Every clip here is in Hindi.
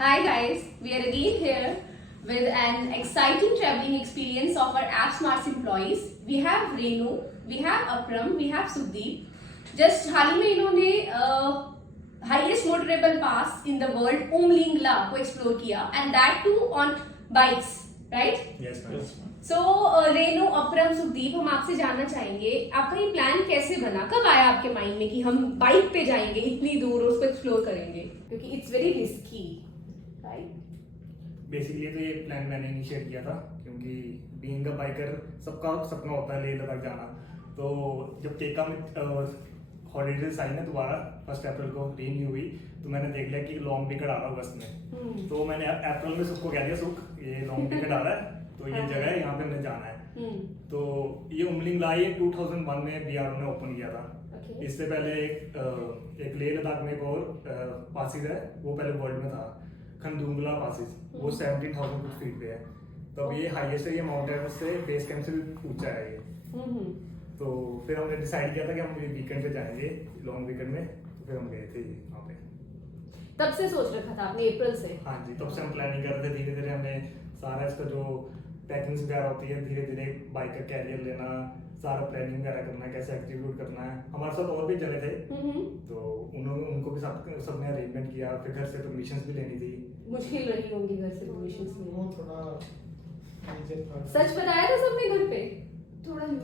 Hi guys, we are again here with an exciting traveling experience of our App Smarts employees. We have Renu, we have Apram, we have Sudeep. Just हाल ही में इन्होंने highest motorable pass in the world Umlingla को एक्सप्लोर किया and that too on bikes, right? Yes, ma'am. So Renu, Aparam, Sudeep, हम आपसे जानना चाहेंगे आपका ये प्लान कैसे बना, कब आया आपके माइंड में कि हम बाइक पे जाएंगे इतनी दूर और उसको एक्सप्लोर करेंगे, क्योंकि it's very risky, right? Basically तो ये प्लान मैंने इनिशिएट किया था क्योंकि बीइंग अ बाइकर सबका सपना होता है लेह लद्दाख जाना। तो जब केका में हॉलीडेज आई ना दोबारा 1 अप्रैल को रीन्यू हुई तो मैंने देख लिया कि लॉन्ग टिकट आ रहा है अगस्त में। तो मैंने अप्रैल में सबको कह दिया सुख ये लॉन्ग टिकट आ रहा है तो ये जगह है, यहाँ पे हमें जाना है। तो ये उमलिंगला ये 2001 में बीआरओ ने ओपन किया था। इससे पहले एक लेह लद्दाख में एक और पासिस है, वो पहले वर्ल्ड में था, खनदुंगला पासिस, वो 17,000 कुछ फीट पे है। तो अब ये हाईएस्ट है, ये माउंट एवरेस्ट से बेस कैंप से भी ऊंचा है ये। तो फिर हमने डिसाइड किया था कि हम वीकेंड पे जाएंगे, लॉन्ग वीकेंड में। तो फिर हम गए थे वहाँ पे। तब से सोच रखा था आपने, अप्रैल से? हाँ जी, तब से हम प्लानिंग कर रहे थे। धीरे धीरे हमने सारा इसका जो पैकिंग वगैरह होती है, धीरे धीरे बाइक का कैरियर लेना, सारा प्लानिंग वगैरह करना है, कैसे एग्जीक्यूट करना है। हमारे साथ और भी जगह थे, तो उनको भी सबने अरेंजमेंट किया। फिर घर से परमिशन भी लेनी थी। मुश्किल रही होंगी घर से परमिशन लेना। वो थोड़ा सच बताया था सबने घर पे? थोड़ा सच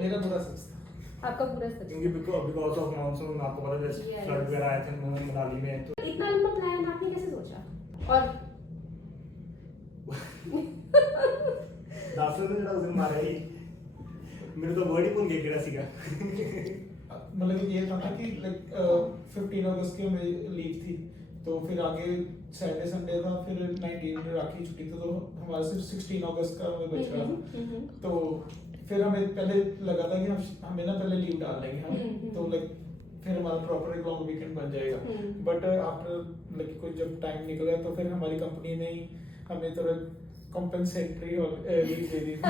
मेरा पूरा सच था। आपका पूरा सच? क्योंकि बिकॉज ऑफ मानसून, आपको पता है जैसे फ्लड वगैरह आए थे मनाली में। तो इतना लंबा प्लान आपने कैसे सोचा? और 10 दिन ਜਿਹੜਾ ਉਸ ਦਿਨ ਮਾਰਿਆ ਹੀ ਮੇਰੇ ਤੋਂ ਵਰਡ ਹੀ ਭੁੱਲ ਗਿਆ ਕਿਹੜਾ ਸੀਗਾ। मतलब ये था ना कि लाइक 15 अगस्त की हमें लीव थी, तो फिर आगे सैटरडे संडे था, फिर 19 राखी छुट्टी था, तो हमारा सिर्फ 16 अगस्त का हमें बच रहा था। तो फिर हमें पहले लगा था कि हमें ना पहले लीव डाल लेंगे हम, तो लाइक फिर हमारा प्रॉपर एक लॉन्ग वीकेंड बन जाएगा। बट आफ्टर लाइक कुछ जब टाइम निकला तो फिर हमारी कंपनी ने हमें थोड़ा कॉम्पेंसेटरी लीव दे दी थी,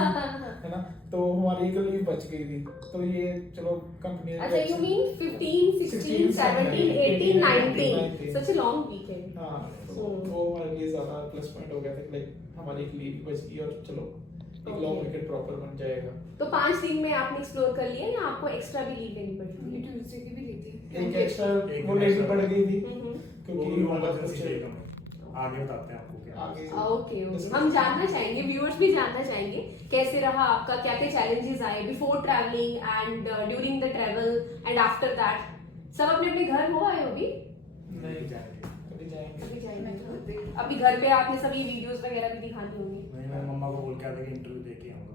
है ना, तो हमारी एक लीव बच गई थी। तो ये चलो कंपनी ने, अच्छा, you mean 15, 16, 17, 18, 19, such a long weekend? हाँ, तो वो हमारे लिए ज्यादा प्लस पॉइंट हो गया था कि लाइक हमारी एक लीव बच गई और चलो एक लॉन्ग वीकेंड प्रॉपर बन जाएगा। तो 5 दिन में आपने एक्सप्लोर कर लिया या आपको एक्स्ट्रा भी लीव लेनी पड़ी थी? ट्यूसडे की भी ली थी, एक एक्स्ट्रा वो लेनी पड़ गई थी क्योंकि इमरजेंसी थे हम। आगे बताते हैं आपको क्या आगे ओके, हम जानना चाहेंगे, व्यूअर्स भी जानना चाहेंगे कैसे रहा आपका, क्या क्या चैलेंजेस आए before travelling and during the travel and after that. सब अपने अपने घर हो आए हो भी? नहीं जाएंगे। कभी जाएंगे। अभी जाएंगे। अभी घर पे आपने सभी वीडियोस वगैरह भी दिखानी होंगी। मैं मम्मा को बोल के आया था कि इंटरव्यू दे के आऊंगा।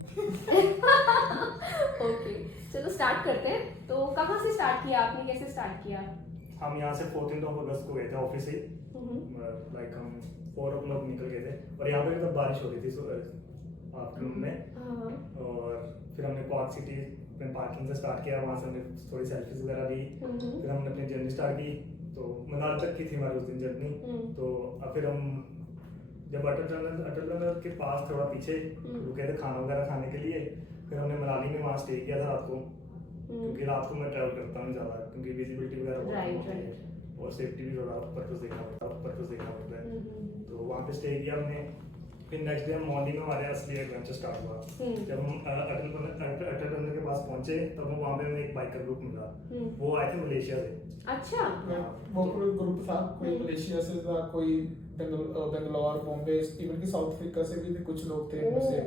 ओके, चलो स्टार्ट करते हैं। तो कहाँ से स्टार्ट किया आपने, कैसे स्टार्ट किया? हम यहाँ से 14 अगस्त को गए थे ऑफिस से, लाइक हम 4 o'clock निकल गए थे और यहाँ पे तो बारिश हो रही थी आफ्टरनून में। और फिर हमने क्वाड सिटी अपने पार्किंग से स्टार्ट किया, वहाँ से हमने थोड़ी सेल्फीज वगैरह ली। फिर हमने अपनी जर्नी स्टार्ट की, तो मनाली तक की थी हमारी उस दिन जर्नी। तो फिर हम जब अटल टनल के पास थोड़ा पीछे रुके थे खाना वगैरह खाने के लिए। फिर हमने मनाली में वहाँ स्टे किया था रात को, क्योंकि रात को मैं ट्रैवल करता हूँ ज़्यादा, क्योंकि विजिबिलिटी वगैरह बहुत होती है और सेफ्टी भी थोड़ा पर्पस देखना पड़ता है। तो वहाँ पे स्टे किया हमने। फिर नेक्स्ट डे हम मॉर्निंग में हमारे असली एडवेंचर स्टार्ट हुआ। जब हम अटल टनल के पास पहुंचे तब हम वहाँ पे हमें एक बाइकर ग्रुप मिला, वो आए थे मलेशिया से। अच्छा, वो पूरा ग्रुप था, कोई मलेशिया से था, कोई बेंगलोर, बॉम्बे, इवन कि साउथ अफ्रीका से भी कुछ लोग थे इनमें से।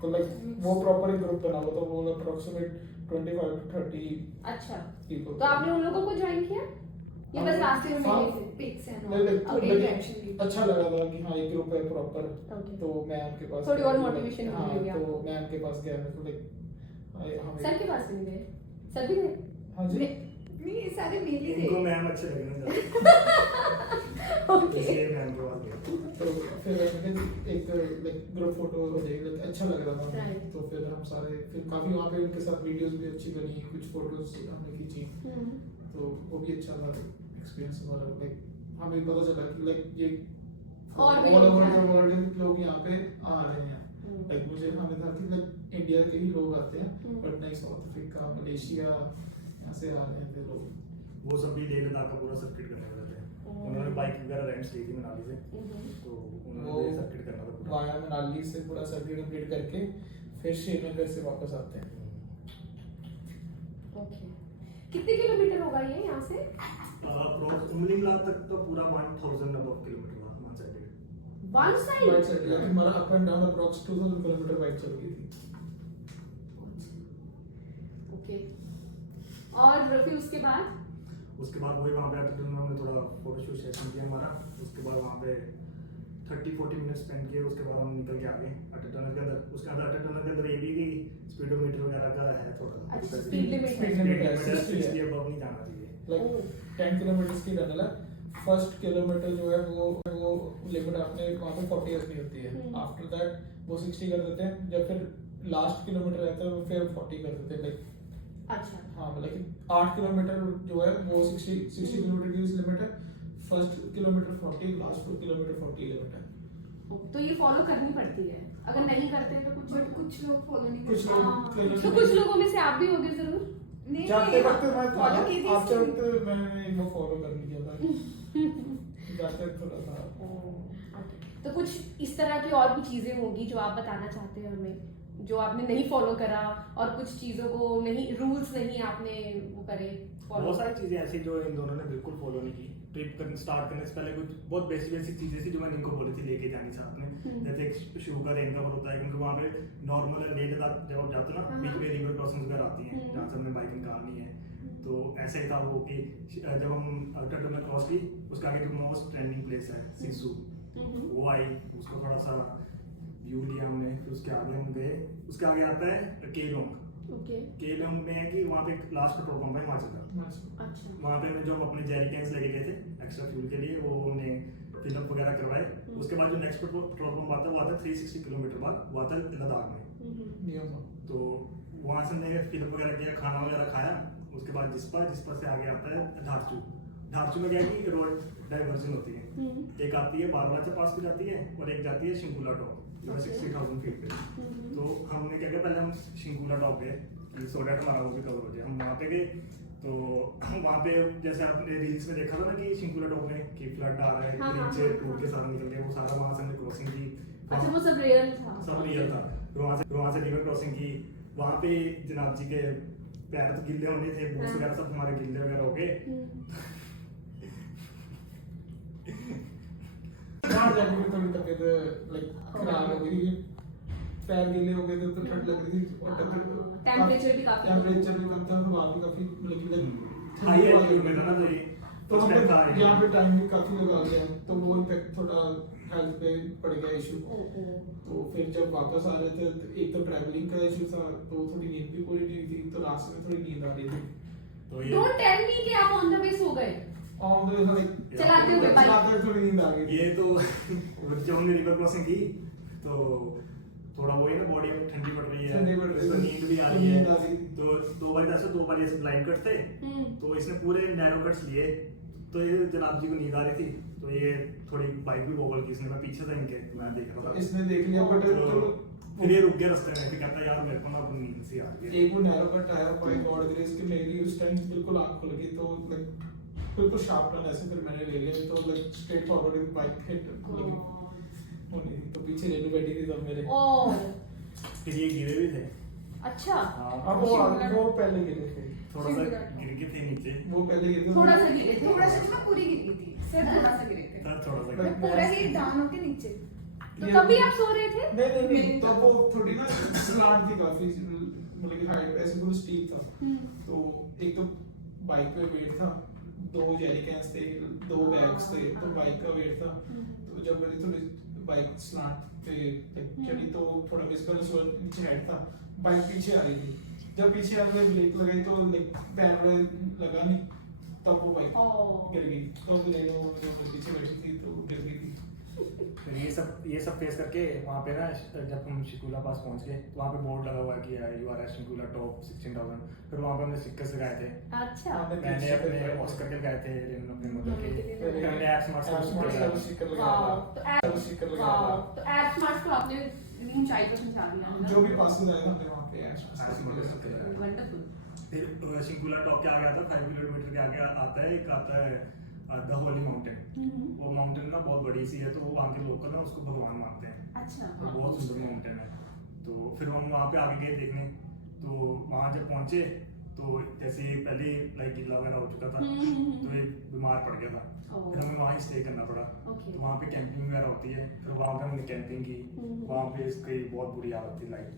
तो लाइक वो प्रॉपर एक ग्रुप बना हुआ था, वो अप्रोक्सीमेट 25 to 30। अच्छा, people। तो आपने उन लोगों को ज्वाइन किया ये बस रास्ते में मिले थे? पिक्स एंड नहीं, like, थोड़ी like, इंटरेक्शन ली। अच्छा लगा था कि हाँ एक ग्रुप है प्रॉपर। Okay. तो मैं उनके पास थोड़ी और motivation हाँ, मिली होगी तो आपको। मैं उनके पास गया तो लाइक हमें सर के पास नहीं गए? सर भी गए? हाँ जी नहीं, ये सारे मेल ही इनको थे। मैम अच्छे लगे ना ओके, इसलिए मैम के पास गए। तो फिर एक लाइक ग्रुप फोटो हो जाएगी, like, अच्छा लग रहा था। Right. तो फिर हम सारे फिर काफी वहाँ पे उनके साथ वीडियोस भी अच्छी बनी, कुछ फोटोज हमने खींची। तो वो भी अच्छा था एक्सपीरियंस हमारा। लाइक हमें पता चला कि लाइक ये और भी ऑल लोग ओवर हैं। द वर्ल्ड लोग यहाँ पे आ रहे हैं। लाइक मुझे हमें था कि लाइक इंडिया के ही लोग आते हैं, बट नहीं, साउथ अफ्रीका, मलेशिया, यहाँ से आ रहे थे लोग। वो सब भी लेह लद्दाख का पूरा सर्किट करने वाले थे। उन्होंने बाइक वगैरह गाइडेंस ली थी मनाली से, तो वो उन्होंने सर्किट करना था पूरा। वाया मनाली से पूरा सर्किट कंप्लीट करके फिर श्रीनगर से वापस आते हैं। ओके, कितने किलोमीटर होगा ये यहाँ से? उमलिंगला तक तो पूरा 1000 अबव किलोमीटर था one side. One side? Right side हमारा up and down approx 2000 kilometre bike चल गई थी। ओके, और फिर उसके बाद वही वहाँ पे अटल टनल में थोड़ा फोटोशूट सेशन किया हमारा। उसके बाद वहाँ पे 30-40 मिनट स्पेंड किए। उसके बाद हम निकल के आ गए अटल टनल के अंदर। उसके बाद अटल टनल के अंदर ये भी कि स्पीडोमीटर वगैरह का है थोड़ा, अच्छा, speed limit है। Speed limit है, 60 अबव नहीं जाना चाहिए। लाइक 10 किलोमीटर की टनल है। फर्स्ट किलोमीटर जो है वो लिमिट आपने वहाँ पे 40 रखनी होती है। आफ्टर दैट वो 60 कर देते हैं। जब फिर लास्ट किलोमीटर रहता है वो फिर 40 कर देते हैं। लाइक अच्छा, हाँ मतलब कि 8 किलोमीटर जो है वो 60 किलोमीटर की लिमिट है। First kilometre 40, last kilometre 40 limit है। तो ये फॉलो करनी पड़ती है, अगर नहीं करते तो बट कुछ लोग फॉलो नहीं कुछ करते। लोग तो कुछ लोगों में से आप भी होगे जरूर। नहीं जाते वक्त मैं फॉलो की थी आपसे वक्त मैंने वो फॉलो कर लिया था। जाते थोड़ा था। तो कुछ इस तरह की और भी चीजें होगी जो आप बताना चाहते हैं हमें, जो आपने नहीं फॉलो करा, और कुछ चीजों को नहीं, रूल्स नहीं आपने वो करे फॉलो? बहुत सारी चीजें ऐसी जो इन दोनों ने बिल्कुल फॉलो नहीं की। ट्रिप करने स्टार्ट करने से पहले कुछ बहुत बेसिक चीजें थी जो मैंने इनको बोली थी लेके जानी साथ में। जैसे एक शू का रेन कवर होता है, क्योंकि वहाँ पे नॉर्मल लेह लद्दाख जब आप जाते हो ना, बीच में रिवर क्रॉसिंग वगैरह आती हैं जहाँ से हमने बाइक निकालनी है। तो ऐसा ही था वो कि जब हम अटल टनल क्रॉस की, उसके आगे जो मोस्ट ट्रेंडिंग प्लेस है सिसु, वो आई, उसको थोड़ा सा व्यू लिया हमने। फिर उसके आगे हम गए, उसके आगे आता है केलोंग। ओके, केलोंग में है कि वहाँ पे एक लास्ट पेट्रोल पंप है हिमाचल का। अच्छा, वहाँ पे हमने जो हम अपने जेरी कैंस लेके गए थे एक्स्ट्रा फ्यूल के लिए, वो हमने फिलअप वगैरह करवाए। उसके बाद जो नेक्स्ट पेट्रोल पंप आता है वो आता है 360 किलोमीटर बाद, वो आता है लद्दाख में। तो वहाँ से हमने फिलअप वगैरह किया, खाना वगैरह खाया। उसके बाद जिसपा से आगे आता है धारचू। धारचू में क्या है कि रोड डाइवर्जन होती है, एक आती है बारवाचा पास पे जाती है और एक जाती है शिंकुला टॉप जो है 60,000 फीट पे। तो हमने क्या किया, पहले हम शिंकुला टॉप गए कि सो दैट हमारा वो भी कवर हो जाए। हम वहाँ पे गए तो वहाँ पे जैसे आपने रील्स में देखा था ना कि शिंकुला टॉप में कि फ्लड आ रहा है, नीचे टूट के सारा निकल गया, वो सारा वहाँ से हमने क्रॉसिंग की। अच्छा, वो सब रियल था? सब रियल था। वहाँ से रिवर क्रॉसिंग की। वहाँ पे जनाब जी के पैर तो गिल्ले होने थे, बूट्स वगैरह सब हमारे गिल्ले वगैरह हो गए। वहाँ जाके भी थोड़ी तबीयत लाइक खराब हो गई। पैर गीले हो गए थे तो ठंड लग रही थी और टेम्परेचर भी काफी कम था, हवा भी काफी मतलब हाई एल्टीट्यूड में था ना, तो ये तो हम फर्स्ट टाइम था यहाँ पे टाइम भी काफी लगा गया, तो वो इम्पैक्ट थोड़ा हेल्थ पे पड़ गया इशू। तो फिर जब वापस आ रहे थे तो एक तो ट्रैवलिंग का इशू था, तो थोड़ी नींद भी पूरी नहीं थी, तो रास्ते में थोड़ी नींद आ रही थी। तो ये डोंट टेल मी कि आप ऑन द वे सो गए ऑन द वे लाइक चलाते हुए बाइक? थोड़ी नींद आ गई। ये तो जब हमने रिवर क्रॉसिंग की तो थोड़ा वो है ना, बॉडी में ठंडी पड़ रही है, ठंडी पड़ रही है, तो नींद भी आ रही है। नींद आ रही। तो दो बार ऐसे ब्लाइंड कट थे, तो इसने पूरे नैरो कट्स लिए। तो ये जनाब जी को नींद आ रही थी, तो ये थोड़ी बाइक भी वोगल की इसने, मैं पीछे था इनके, मैं देख रहा था। इसने देख लिया बट तो फिर ये रुक गया रास्ते में, फिर कहता है यार मेरे को ना अब नींद सी आ रही है। एक वो नैरो कट आया, बाय गॉड ग्रेस कि मेरी उस टाइम बिल्कुल आंख खुल गई, तो लाइक बिल्कुल शार्प टर्न ऐसे फिर मैंने ले लिया, तो like straight forward bike hit खुल गई होनी थी, तो पीछे रेनू बैठी थी तब मेरे। ओह, फिर ये गिरे भी थे। अच्छा, हाँ, अब वो पहले गिरे थे, थोड़ा सा गिर के थे नीचे, वो पहले गिरे थे, थोड़ा सा गिरे थे, थोड़ा सा ना पूरी गिरी थी, सिर्फ थोड़ा सा गिरे थे, थोड़ा सा But- पूरा ही डाउन होके नीचे। तो तभी आप सो रहे थे? नहीं तो वो थोड़ी ना स्लांट थी काफी, मतलब कि हाइट ऐसे पूरा स्टीप था। तो एक तो बाइक पे वेट था, 2 जेरी कैंस थे, 2 बैग्स थे, तो बाइक का वेट था। तो जब मेरी थोड़ी बाइक स्लांट पे चढ़ी तो थोड़ा मिसबैलेंस हुआ, नीचे हेड था, बाइक पीछे आ रही थी। जब पीछे आके ब्रेक लगाई तो पैर लगा नहीं, तब वो बाइक गिर गई। तो रेनो जो पीछे बैठी थी तो गिर गई थी। फिर ये सब फेस करके वहाँ पे ना, जब हम शिकुला पास पहुँच गए तो वहाँ पे बोर्ड लगा हुआ है कि यू आर एट शिकुला टॉप 16,000। फिर वहाँ पे हमने स्टिकर लगाए थे, अच्छा, मैंने अपने ऑस्कर के लगाए थे, अपने मदर के, फिर हमने एप्स मार्क्स स्टिकर वाओ, लगाया तो स्टिकर वाओ, लगाया तो एप स्मार्ट को आपने इतनी ऊंचाई पर पहुंचा दिया है ना? जो भी पासेस आए हमने वहाँ पे वंडरफुल। फिर शिकुला टॉप के आगे आता है 5 किलोमीटर के आगे आता है, एक आता है द होली माउंटेन। वो माउंटेन ना बहुत बड़ी सी है, तो वो वहाँ के लोकल ना उसको भगवान मानते हैं। अच्छा तो बहुत सुंदर माउंटेन है। तो फिर हम वहाँ पे आगे गए देखने। तो वहाँ जब पहुँचे तो जैसे पहले लाइक गिल्ला वगैरह हो चुका था, तो ये बीमार पड़ गया था। फिर हमें वहाँ ही स्टे करना पड़ा। तो वहाँ पे कैंपिंग वगैरह होती है, फिर वहाँ पे हमने कैंपिंग की। वहाँ पे इसकी बहुत बुरी हालत थी लाइक,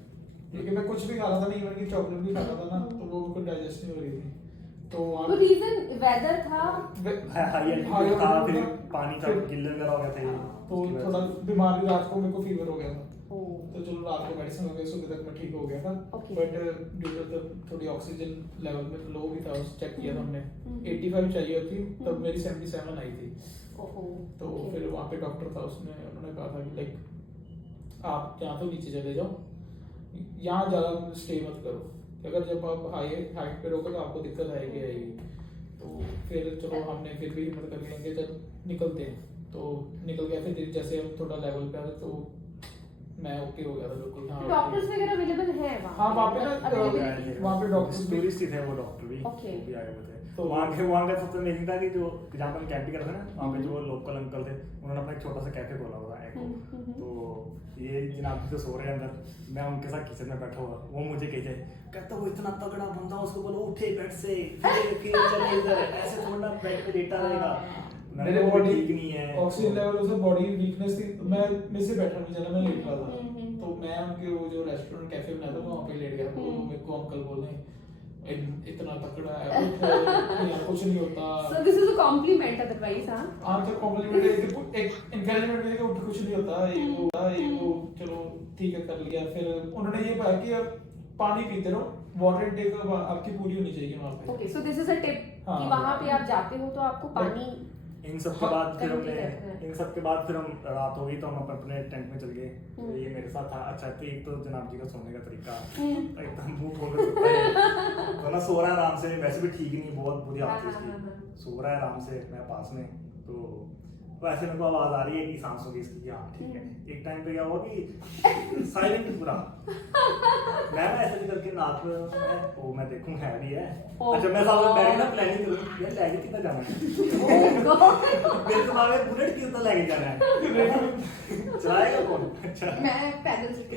क्योंकि मैं कुछ भी खा रहा था, नहीं इवन की चॉकलेट भी खा रहा था ना, तो वो बिल्कुल डाइजेस्ट नहीं हो रही थी। तो तो रीजन वेदर था, हाई एल्टीट्यूड था, फिर पानी का गिल्ले वगैरह हो गए थे। तो थोड़ा बीमार भी, रात को मेरे को फीवर हो गया था। तो चलो रात को मेडिसिन हो गई, सुबह तक मैं ठीक हो गया था। बट ड्यू टू थोड़ी ऑक्सीजन लेवल में लो भी था, उस चेक किया था हमने, 85 चाहिए होती, तब मेरी 77 आई थी। तो फिर वहाँ पे डॉक्टर था, उन्होंने कहा था कि लाइक आप यहाँ तो नीचे चले जाओ, यहाँ ज़्यादा स्टे मत करो, अगर जब आप हाइट पे रहोगे तो आपको दिक्कत आएगी। तो फिर चलो हमने फिर भी हिम्मत करके लगे जब निकलते हैं, तो निकल गया। फिर जैसे हम थोड़ा लेवल पे आए तो मैं ओके हो गया था बिल्कुल। हाँ, डॉक्टर्स वगैरह अवेलेबल हैं वहाँ? हाँ, वहाँ पे ना वहाँ पे डॉक्टर्स टूरिस्ट ही थे, वो डॉक्टर भी आए हुए थे। तो वहाँ का सबसे अमेजिंग था कि जो जहाँ पर हम कैंपिंग कर रहे थे ना, वहाँ पे जो लोकल अंकल थे, उन्होंने अपना एक छोटा सा कैफे खोला हुआ है। तो ये जनाब जी तो सो रहे हैं अंदर, मैं उनके साथ किचन में बैठा हुआ, वो मुझे कह जाए, कहता वो इतना तगड़ा बंदा, उसको बोलो उठे बेड से, फिर चले इधर, ऐसे थोड़ा बेड पे लेटा रहेगा। मेरे बॉडी ठीक नहीं है, ऑक्सीजन लेवल उसमें बॉडी वीकनेस थी, मैं मेरे से बैठा नहीं चला, मैं लेट रहा था। तो मैं उनके वो जो रेस्टोरेंट कैफे बनाया था वहाँ पे लेट गया। तो मेरे को अंकल बोले इतना तकड़ा है, कुछ नहीं होता। So this is a compliment otherwise, हाँ? हाँ, तो कॉम्प्लीमेंट एक एनकरेजमेंट मिली कि कुछ नहीं होता, ये वो चलो ठीक है कर लिया। फिर उन्होंने ये कहा कि अब पानी पीते रहो, वाटर इनटेक आपकी पूरी होनी चाहिए वहाँ पे। Okay, so this is a tip कि वहाँ पे आप जाते हो तो आपको पानी। इन सब के बाद फिर हम रात हो गई तो हम अपने टेंट में चल गए। तो ये मेरे साथ था। अच्छा, तो एक तो जनाब जी का सोने का तरीका एकदम मुंह खोल के सोता है, तो ना सो रहा है आराम से, वैसे भी ठीक नहीं, बहुत बुरी हालत थी इसकी। सो रहा है आराम से मेरे पास में, तो वैसे मेरे को आवाज आ रही है कि सांसों की इसकी, हाँ ठीक है। एक टाइम पे क्या हुआ कि साइलेंट पूरा, मैं ऐसे भी करके नाक में ओ मैं देखूं है भी है। अच्छा, मैं सामने बैठ के ना प्लानिंग करूं यार लेके कितना जाना है, मेरे दिमाग में बुलेट कितना लेके जाना है, चलाएगा कौन? अच्छा, मैं पैदल चलती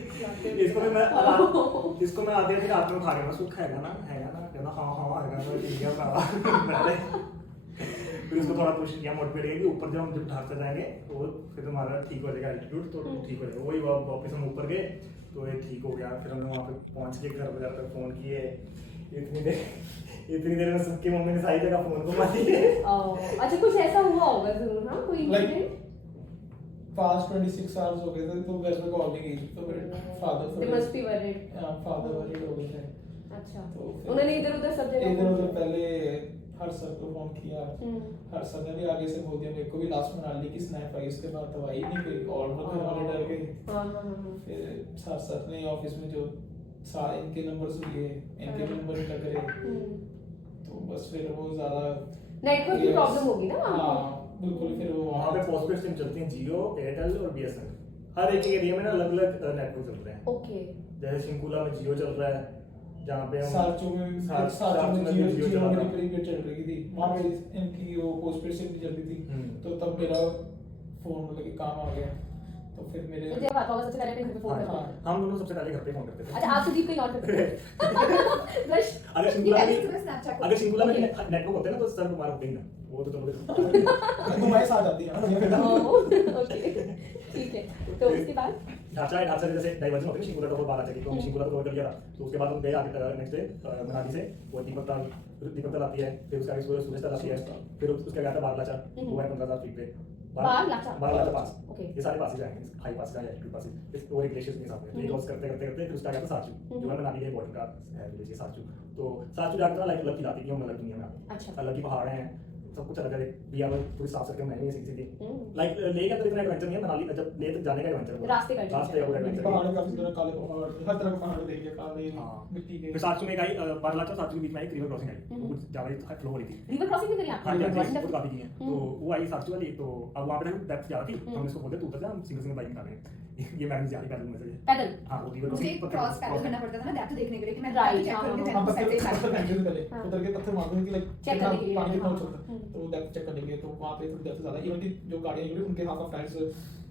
इसको मैं आधे रात में उठा के, सुख है ना कहना हाँ है, ठीक है। फिर उसको थोड़ा पुश किया, मोटिवेट किया कि ऊपर जब हम ढांचा जाएंगे तो फिर हमारा ठीक हो जाएगा एल्टीट्यूड, तो ठीक हो जाएगा। वही वापस हम ऊपर गए तो ये ठीक हो गया। फिर हमने वहाँ पे पहुँच के घर पर जाकर फोन किए, इतनी देर में सबकी मम्मी ने सारी जगह फोन को मारी है। अच्छा, कुछ ऐसा हुआ होगा जरूर, हाँ कोई इंसिडेंट? पास्ट 26 आवर्स हो गए थे तो घर में कॉल नहीं गई, तो मेरे father They must be worried. Worried हो गए थे। अच्छा, तो उन्होंने इधर उधर सब जगह इधर उधर पहले हर सर को फोन किया, हर सर ने भी आगे से बोल दिया। मेरे को भी लास्ट में नाली की स्नैप आई, उसके बाद तो आई नहीं कोई, और घर वाले डर गए। फिर सर ने ऑफिस में जो सारे इनके नंबर्स लिए, इनके नंबर लग रहे, तो बस फिर वो ज्यादा नेटवर्क की प्रॉब्लम होगी ना वहाँ? हाँ बिल्कुल। फिर वो वहाँ पे पोस्टपेड सिम चलती हैं, जियो, एयरटेल और बीएसएनएल। हर एक एरिया में ना अलग अलग नेटवर्क चल रहे हैं। ओके, जैसे शिंकुला में जियो चल रहा है, जहाँ पे सारचू में जियो मेरी प्रीपेड चल रही थी, वहाँ पे इनकी वो पोस्टपेड सिम भी चलती थी। तो तब मेरा फोन मतलब कि काम आ गया, तो फिर मेरे तो जब बात होगा सबसे पहले अपने घर पे फोन करते हैं। हम दोनों सबसे पहले घर पे फोन करते थे। अच्छा, आप सुदीप कहीं और करते थे? रश अगर शिंकुला में में नेटवर्क होते हैं ना तो सर कुमार होते ही ना, वो तो तुम तुम्हारे साथ आती है ना। ओके, ठीक है। तो उसके बाद ढांचा जैसे डाइवर्जन होते हैं शिंकुला टॉपर बाला चली, तो हम शिंकुला को कवर कर लिया था। तो उसके बाद हम गए आगे नेक्स्ट डे मनाली से, वो दीपकताल आती है, फिर उसके आगे सूरजताल आती है, फिर उसके आगे आता है बारलाचा, वो है 15,000 फीट पे। बारलाचा पास, ये सारे पास ही जाएंगे, हाई पास जाएंगे, एल्टीट्यूड पास ही, वो एक ग्लेशियर के साथ में क्रॉस करते फिर उसका आगे आता साचू, जो है मनाली के बॉर्डर का है विलेज साचू। तो साचू जाकर लाइक अलग की जाती है, हम अलग दुनिया में आते हैं, अलग की पहाड़ हैं, सब कुछ अलग है। भी आप पूरी साफ करके मैं सीधी लाइक ले का तो इतना एडवेंचर नहीं है, मनाली जब ले तक जाने का एडवेंचर है, रास्ते का एडवेंचर पहाड़ काफी तरह काले पहाड़, हर तरह के पहाड़ देखे, काले मिट्टी के। फिर साचू में एक आई बारलाचा साचू के बीच में एक रिवर क्रॉसिंग आई, वो कुछ ज्यादा ही फ्लो हो रही थी। रिवर क्रॉसिंग भी करी आपने? हाँ, बहुत काफी की है। तो वो आई साचू वाली, तो अब वहाँ पे डेप्थ ज्यादा थी, तो हमने उसको बोलते तू उतर जा, हम सिंगल बाइक निकाल रहे हैं। ये मैडम जा रही पैदल में से पैदल? हाँ, वो रिवर मुझे क्रॉस पैदल करना पड़ता था ना डेप्थ देखने के लिए कि मैं Right, चेक हाँ, करके हाँ, पहले पत्थर पहले उतर के पत्थर मारने के लिए चेक करने के लिए, पानी हाँ। पहुंच सकता है। तो डेप्थ चेक करेंगे, तो वहाँ पे थोड़ी डेप्थ ज़्यादा, इवन कि जो गाड़ियाँ हैं उनके हाफ ऑफ टायर्स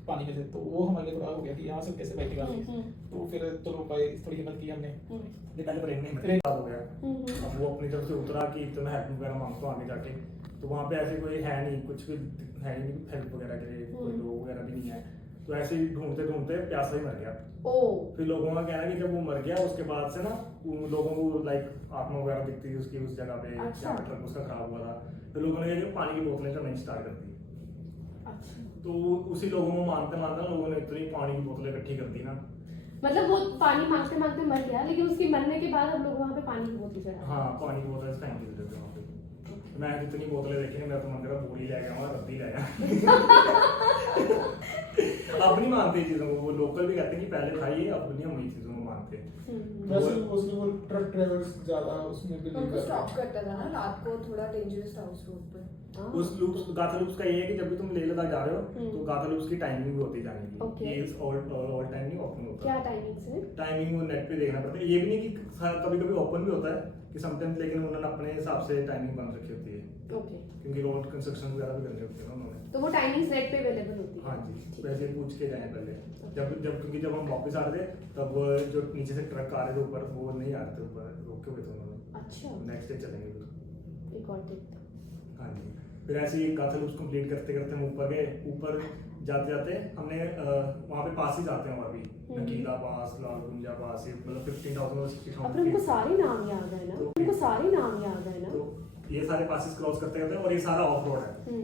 पानी में थे, तो वो हमारे लिए थोड़ा हो गया कि यहाँ से कैसे बाइक निकालेंगे। तो फिर चलो भाई थोड़ी हिम्मत की हमने। ये पहले ब्रेक नहीं खराब हो गया, अब वो अपनी तरफ से उतरा कि तो मैं हेल्प वगैरह मांगता हूँ आगे जाके, तो वहाँ पे ऐसे कोई है नहीं, कुछ भी है ही नहीं हेल्प वगैरह के लिए, कोई लोग वगैरह भी नहीं है, तो ऐसे ही ढूंढते ढूंढते प्यासा ही मर गया। फिर लोगों का कहना है कि जब वो मर गया उसके बाद से ना उन लोगों को लाइक आत्मा वगैरह दिखती थी उसकी उस जगह पे जहाँ पे ट्रक उसका खराब हुआ था, फिर लोगों ने क्या पानी की बोतलें चढ़नी स्टार्ट कर दी। तो उसी लोगों को मानते मानते ना लोगों ने इतनी पानी की बोतलें इकट्ठी कर दी ना, मतलब वो पानी मांगते मांगते मर गया, लेकिन उसके मरने के बाद हम लोग वहाँ पे पानी की बोतल चढ़ा। हाँ पानी की बोतलें फेंक देते थे वहाँ पे। मैं जितनी बोतलें देखी मेरा तो मन करा बोरी ले गया और रद्दी ले गया। अब नहीं मानते चीजों को, वो लोकल भी कहते हैं कि पहले था ये, अब नहीं हम इन चीजों को मानते। वैसे मोस्टली वो ट्रक ड्राइवर्स ज़्यादा उसमें बिलीव उनको करते स्टॉप हैं। करता था ना रात को, थोड़ा डेंजरस था उस रोड पर। उस लूप्स गाथा लूप्स का ये है कि जब भी तुम लेह लद्दाख जा रहे हो तो गाथा लूप्स की टाइमिंग भी होती जाने की, Okay. ये ऑल टाइम नहीं ओपन होता। क्या टाइमिंग से? टाइमिंग वो नेट पे देखना पड़ता है, ये भी नहीं कि कभी कभी ओपन भी होता है कि समटाइम्स, लेकिन उन्होंने अपने हिसाब से टाइमिंग बन रखी होती है ओके, क्योंकि रोड कंस्ट्रक्शन वगैरह भी करनी होती है ना उन्होंने। तो वो टाइमिंग्स नेट पे अवेलेबल होती है। हाँ जी, वैसे पूछ के जाए पहले, जब जब क्योंकि जब हम वापस आ रहे थे तब जो नीचे से ट्रक आ रहे थे ऊपर वो नहीं आ रहे थे, ऊपर रोके हुए थे उन्होंने। अच्छा, नेक्स्ट डे चलेंगे फिर। एक और टिप था। हाँ जी, फिर ऐसे ही गाथा लूप्स कंप्लीट करते करते हम ऊपर गए, ऊपर जाते जाते हमने वहाँ पे पास ही जाते हैं और भी नकीला पास, लाल गुंजा पास, ये मतलब 15,000 और 60,000 अब उनको सारे नाम याद है ना, तो- उनको सारे नाम याद है ना। तो ये सारे पासेस क्रॉस करते करते और ये सारा ऑफ रोड है।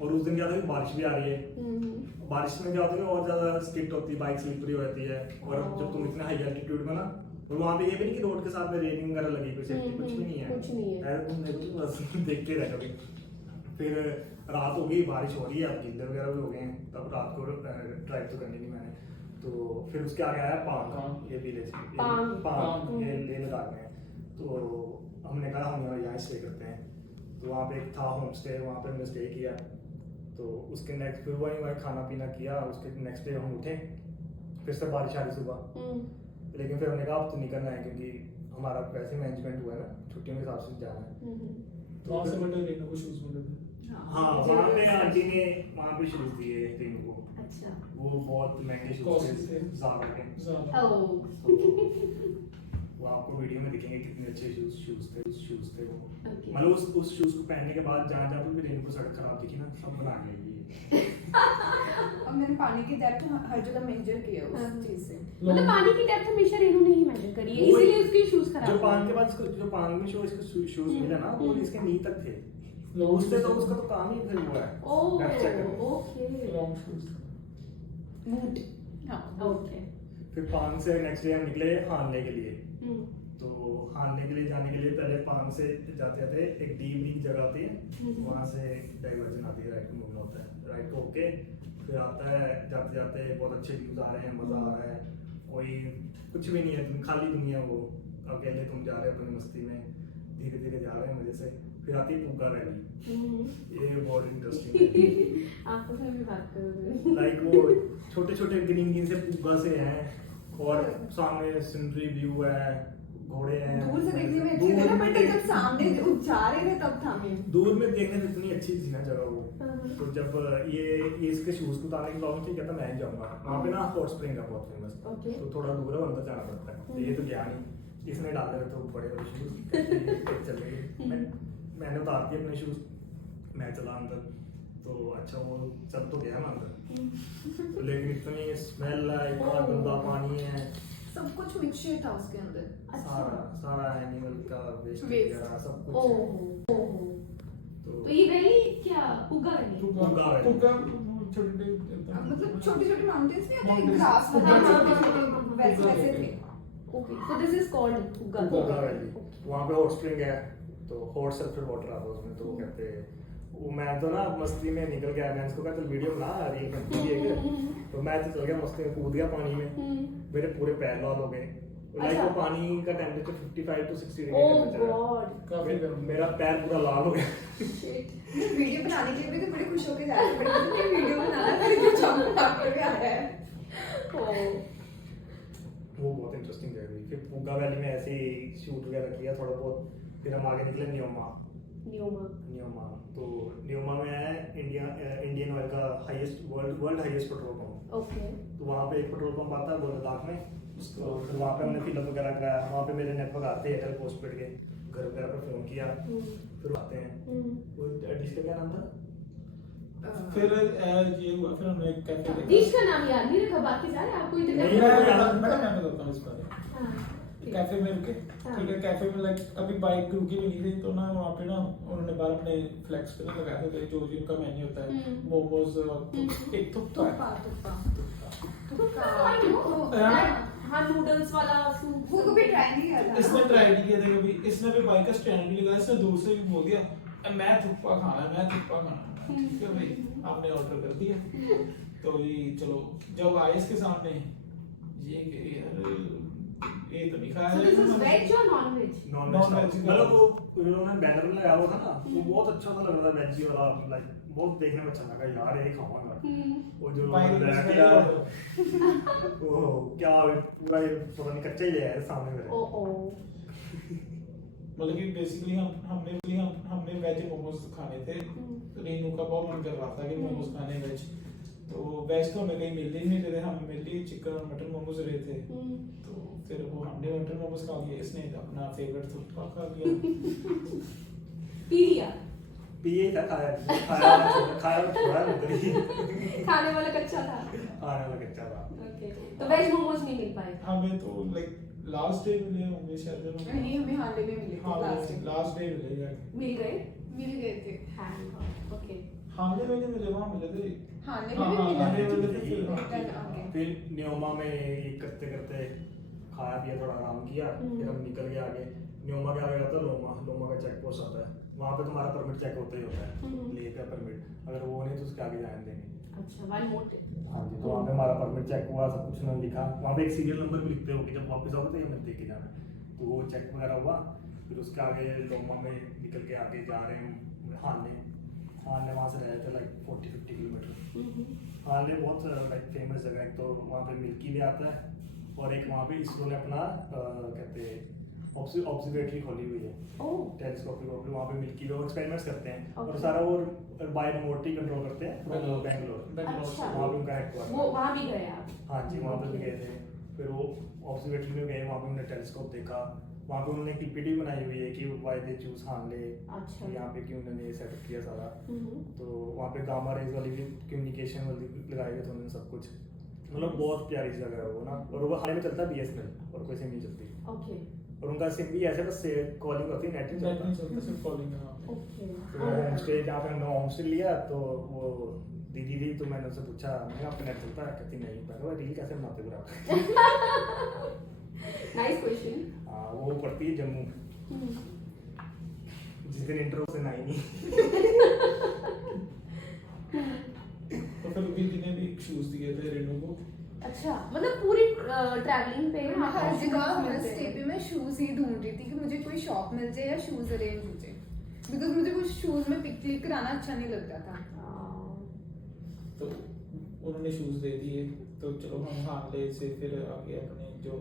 और उस दिन क्या था कि बारिश भी आ रही है, बारिश में क्या होता है और ज्यादा स्किट होती है, बाइक स्लिपरी हो जाती है, और जब तुम इतने हाई एल्टीट्यूड में ना, और वहाँ पे ये भी नहीं कि रोड के साथ में रेलिंग वगैरह लगी, कोई सेफ्टी कुछ भी नहीं है, कुछ नहीं है। ऐसे तुम देखो तो बस देखते रह जाओगे। फिर रात हो गई, बारिश हो रही है, अब गिल्ले वगैरह भी हो गए हैं, तब रात को ड्राइव तो करनी नहीं मैंने, तो फिर उसके आगे आया पांग, ये विलेज पांग ये लेह लद्दाख में है। तो हमने कहा हम यहाँ स्टे करते हैं, तो वहाँ पे एक था होम स्टे, वहाँ पे हमने स्टे किया। तो उसके नेक्स्ट फिर वही खाना पीना किया, उसके नेक्स्ट डे हम उठे, फिर से बारिश आ रही सुबह, लेकिन फिर हमने कहा अब तो निकलना है क्योंकि हमारा वैसे मैनेजमेंट हुआ है ना, छुट्टियों के हिसाब से जाना है। तो वहाँ से बटे रेनो को शूज मिले थे। हाँ वहाँ पे आंटी ने वहाँ पे शूज दिए रेनू को, अच्छा, वो बहुत महंगे शूज Costly थे, थे। ज़ारा के। ज़्यादा। वो आपको वीडियो में दिखेंगे कितने अच्छे शूज थे वो। Okay. मतलब उस शूज को पहनने के बाद जहाँ जहाँ पे भी रेनू को सड़क खराब दिखी ना, सब बना गई। अब मैंने पानी की डेप्थ हर जगह मेजर किया उस चीज से। मतलब पानी की डेप्थ हमेशा रेनू ने ही मेजर करी है, इसीलिए उसके शूज खराब जो हुए। पान के बाद जो पान में शूज मिला ना, वो इसके नी तक थे, उससे तो उसका तो काम ही फिर हुआ है। ओह, Back check करना। Okay, long shoes. बूट। हाँ ओके। फिर पान से नेक्स्ट डे हम निकले हानले के लिए। तो हानले के लिए जाने के लिए पहले पान से जाते जाते एक डीप जगह आती है, वहाँ से डाइवर्जन आती है, राइट को मुड़ना होता है, राइट को होके फिर आता है, जाते जाते बहुत अच्छे व्यूज आ रहे हैं, मजा आ रहा है, कोई कुछ भी नहीं है, तुम खाली दुनिया, वो अकेले तुम जा रहे हो अपनी मस्ती में, धीरे धीरे जा रहे हैं मजे से। फिर आती है पुग्गा वैली, ये बहुत इंटरेस्टिंग है। आपको से भी बात करोगे। लाइक वो छोटे छोटे ग्रीन ग्रीन से पुग्गा से हैं, और सामने सीनरी व्यू है, घोड़े हैं, दूर से देखने में अच्छी थी ना, बट जब सामने जा रहे थे तब था मैं। दूर में देखने में इतनी अच्छी थी ना जगह वो। तो जब ये इसके शूज को उतारने की प्रॉब्लम थी, कहता मैं ही जाऊंगा वहाँ पे ना, हॉट स्प्रिंग है बहुत फेमस, Okay. तो थोड़ा दूर है, अंदर जाना पड़ता है, तो ये तो गया नहीं, इसने डाले हुए तो बड़े बड़े शूज चल गए, मैंने उतार दिए अपने शूज, मैं चला अंदर, तो अच्छा वो चल तो गया ना अंदर, तो लेकिन इतनी स्मेल है, इतना गंदा पानी है, सब कुछ मिक्सचर था उसके अंदर। सारा सारा एनिमल का वेस्ट Waste. वगैरह सब कुछ ओहो, है। ओहो। तो तो ये वैली क्या पुग्गा वैली? पुग्गा वैली। पुग्गा छोटे मतलब छोटे छोटे माउंटेन्स नहीं होते, Mountains. ग्रास हाँ, वैसे वैसे थे। Okay, so this is called पुग्गा पुग्गा valley, वहाँ पे हॉट स्प्रिंग है, तो हॉट सल्फर वाटर आता है उसमें, तो वो कहते हैं, वो मैं तो ना मस्ती में निकल गया, मैं इसको कहा चल वीडियो बना रील बनती है, तो मैं तो चल गया मस्ती में, कूद गया पानी में, मेरे पूरे पैर लाल हो गए, लाइक वो पानी का temperature 55 to 60 degree oh temperature God, काफी गर्म। मेरा पैर पूरा लाल हो गया। वीडियो बनाने के लिए भी तो बड़े खुश होके जा रहे थे, बड़े वीडियो बनाना था, जो जंप डॉक्टर भी आ रहा है। वो बहुत इंटरेस्टिंग जगह थी। फिर पुग्गा वैली में ऐसे ही शूट वगैरह किया थोड़ा बहुत, फिर हम आगे निकले न्योमा। न्योमा। तो न्योमा में है इंडियन ऑयल का world highest petrol pump. Okay. तो वहाँ पे एक पेट्रोल पंप आता है लद्दाख में। तो फिर वहाँ पे हमने फिलअप वगैरह कराया। वहाँ पे मेरे नेटवर्क आते हैं एयरटेल पोस्टपेड के, घर वगैरह पे फ़ोन किया, फिर आते हैं। वो डिश का क्या नाम था? फिर ये हुआ, फिर हमने कैफे देखा। डिश का नाम याद नहीं रखा, बाकी सारे आपको इतने नहीं, मैं बताता हूँ इस बारे में। हाँ, कैफे में रुके, ठीक है। कैफे में लाइक अभी बाइक रुकी भी नहीं थी, तो ना वहाँ पे ना उन्होंने बाहर अपने फ्लेक्स पे लगाया था जो जिनका मेन्यू होता है, मोमोज और एक तुप्पा हाँ, नूडल्स वाला सूप। वो कभी ट्राई नहीं किया था। इसने ट्राई नहीं किया था कभी। इसने भी बाइक का स्टैंड भी लगाया, इसने दूर से भी बोल दिया मैं थुप्पा खाना है, मैं थुप्पा खाना है। ठीक है भाई, आपने ऑर्डर कर दिया। तो ये चलो जब आए इसके सामने ये कि यार ये तो नहीं खाया So this is veg or non-veg? Non veg. मतलब वो उन्होंने बैनर में लगाया हुआ था ना, वो बहुत अच्छा सा लग रहा था वेज वाला, लाइक बहुत देखने में अच्छा लगा यार, यही खाऊंगा। वो जो वो क्या पूरा ये पता नहीं कच्चा ही ले आया सामने मेरे। मतलब कि बेसिकली हमने वेज मोमोज खाने थे। रेनू का बहुत मन कर रहा था कि मोमोज खाने वेज। तो वेज तो हमें कहीं मिलते ही नहीं थे, हमें मिलती चिकन और मटन मोमोज रहे थे। तो फिर वो हमने मटन मोमोज खा लिया, इसने अपना फेवरेट थुप्पा खा लिया। पी लिया। पिए था, खाया थोड़ा उधर ही। खाने वाला कच्चा था। खाने वाला कच्चा था। ओके, तो वेज मोमोज नहीं मिल पाए। हमें तो लाइक लास्ट डे मिले होंगे शायद। नहीं, हमें हाल ही में मिले थे। हाँ, लास्ट डे मिले जाके। मिल गए थे। ओके। हाल में नहीं मिले, वहाँ मिले थे। हाल में हाँ, भी मिले मिले थे। थे। फिर न्योमा में ये करते करते खाया पिया, थोड़ा आराम किया, फिर हम निकल गए आगे। न्योमा के आगे आता है लोमा का चेक पोस्ट आता है। वहाँ पे तुम्हारा परमिट चेक होता ही होता है, ले का परमिट। अगर वो नहीं तो उसके आगे जाने देंगे। अच्छा, वन मोर। हाँ जी, तो वहाँ पे हमारा परमिट चेक हुआ, सब कुछ उन्होंने लिखा। वहाँ पे एक सीरियल नंबर भी लिखते हो कि जब वापस आओगे तो ये मत दे के जाना। तो वो चेक वगैरह हुआ। फिर उसके आगे लोमा में निकल के आगे जा रहे हैं हानले वहाँ से रहे थे लाइक 40-50 किलोमीटर। हानले बहुत लाइक फेमस जगह है। तो वहाँ पे मिल्की भी आता है, और एक वहाँ पे इसरो ने अपना कहते हैं ऑब्जर्वेटरी खोली हुई है, टेलीस्कोपिक। वहाँ पे मिल्की वे एक्सपेरिमेंट्स करते हैं, और सारा वो बाय रिमोट ही कंट्रोल करते हैं। बेंगलोर अच्छा, वहाँ पे उनका हेडक्वार्टर। वो वहाँ भी गए आप? हाँ जी, वहाँ पे भी गए थे। फिर वो ऑब्जर्वेटरी में गए, वहाँ पे उन्होंने टेलीस्कोप देखा। वहाँ पे उन्होंने एक पीपीटी बनाई हुई है कि व्हाई दे चूज हानले। अच्छा। यहाँ पे क्यों उन्होंने ये सेटअप किया सारा। तो वहाँ पे गामा रेज वाली भी कम्युनिकेशन वाली लगाई हुई थी उन्होंने, सब कुछ। मतलब बहुत प्यारी सी जगह है वो ना। और वो हाल में चलता है BSNL, और कोई सिम नहीं चलती। ओके। और उनका सिम भी ऐसे बस कॉलिंग होती है, नेट नहीं चलता। सिर्फ कॉलिंग है। ओके। तो होम स्टे जहाँ पे हमने होम स्टे लिया, तो वो दीदी थी, तो मैंने उससे पूछा, मैंने आपका नेट चलता है? कहती नहीं। मैं कहा रील कैसे बनाते हो आप? Nice question. हाँ, वो पढ़ती है जम्मू। जिस दिन इंटरव्यू से आई नहीं। तो फिर दीदी ने भी शूज दिए थे रेनू को। अच्छा, मतलब पूरी ट्रैवलिंग पे हर जगह हर स्टे पे मैं शूज ही ढूंढ रही थी कि मुझे कोई शॉप मिल जाए या शूज अरेंज हो जाए, बिकॉज मुझे कुछ शूज में पिक क्लिक कराना अच्छा नहीं लगता था। तो उन्होंने शूज दे दिए। तो चलो हम हानले से फिर आगे अपने जो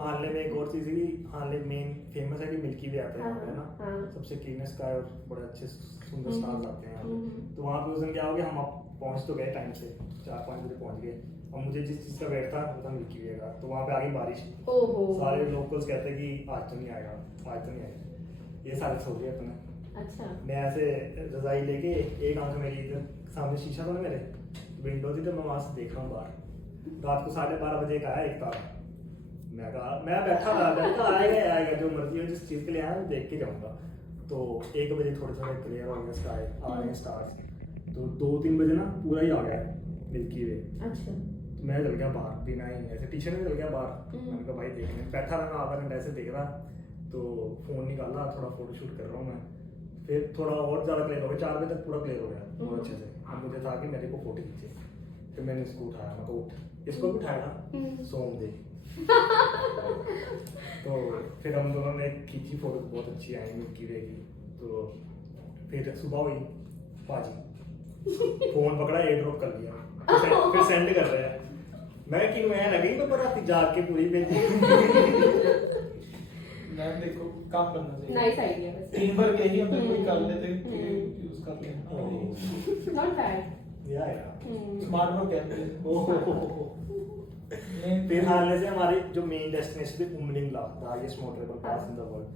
हानले में एक और चीज है कि हानले मेन फेमस है कि मिल्की वे आता है, है ना। सबसे क्लीनेस्ट का, और बड़े अच्छे सुंदर स्टार्स आते हैं यहाँ पे। तो वहाँ पे उस दिन क्या हो गया, हम पहुँच तो गए टाइम से, 4-5 बजे पहुँच गए। और मुझे जिस चीज़ का वेट था वो था मिल्की वे का। तो वहाँ पे आ गई बारिश। सारे लोकल्स कहते हैं कि आज तो नहीं आएगा, आज तो नहीं आएगा। ये सारे सो गए अपने। अच्छा। मैं ऐसे रजाई लेके, एक आंख मेरी इधर सामने शीशा था ना मेरे, विंडो थी, तो मैं वहाँ से देख रहा हूँ बाहर। रात को 12:30 बजे का आया एक तारा। मैं बैठा था आएगा जो मर्जी हो, जिस चीज़ के लिए आया मैं देख के जाऊँगा। तो 1 बजे थोड़े क्लियर हो गया, स्काई आ रहे हैं स्टार्स। तो 2-3 बजे ना पूरा ही आ गया मिल्की वे। अच्छा। तो मैं चल गया बाहर, बिना ही ऐसे टी-शर्ट में चल गया बाहर। मैंने कहा भाई देखने, बैठा रहा आधा घंटा ऐसे देख रहा। तो फ़ोन निकाला, थोड़ा फोटो शूट कर रहा हूँ मैं। फिर थोड़ा और ज़्यादा क्लियर हो गया, 4 बजे तक पूरा क्लियर हो गया बहुत अच्छे से। अब मुझे था कि मेरे को फोटो खींचे। फिर मैंने इसको उठाया, मैं उठ, इसको भी उठाया, सोम दे। तो फिर हम दोनों ने खींची फोटो, बहुत अच्छी आई मिल्की वे की। तो फिर सुबह हुई, पाजी फोन पकड़ा, एयर ड्रॉप कर लिया, फिर सेंड कर रहे हैं। मैं कि मैं लगी तो रात जाग के पूरी भेजी। मैम देखो काम करना चाहिए। नाइस आइडिया वैसे। टीम वर्क यही हम कोई कर लेते यूज कर लेना। Not bad. या स्मार्ट वर्क कहते हैं। फिर हारने से हमारी जो मेन डेस्टिनेशन थी Umling La, the highest motorable pass in the world.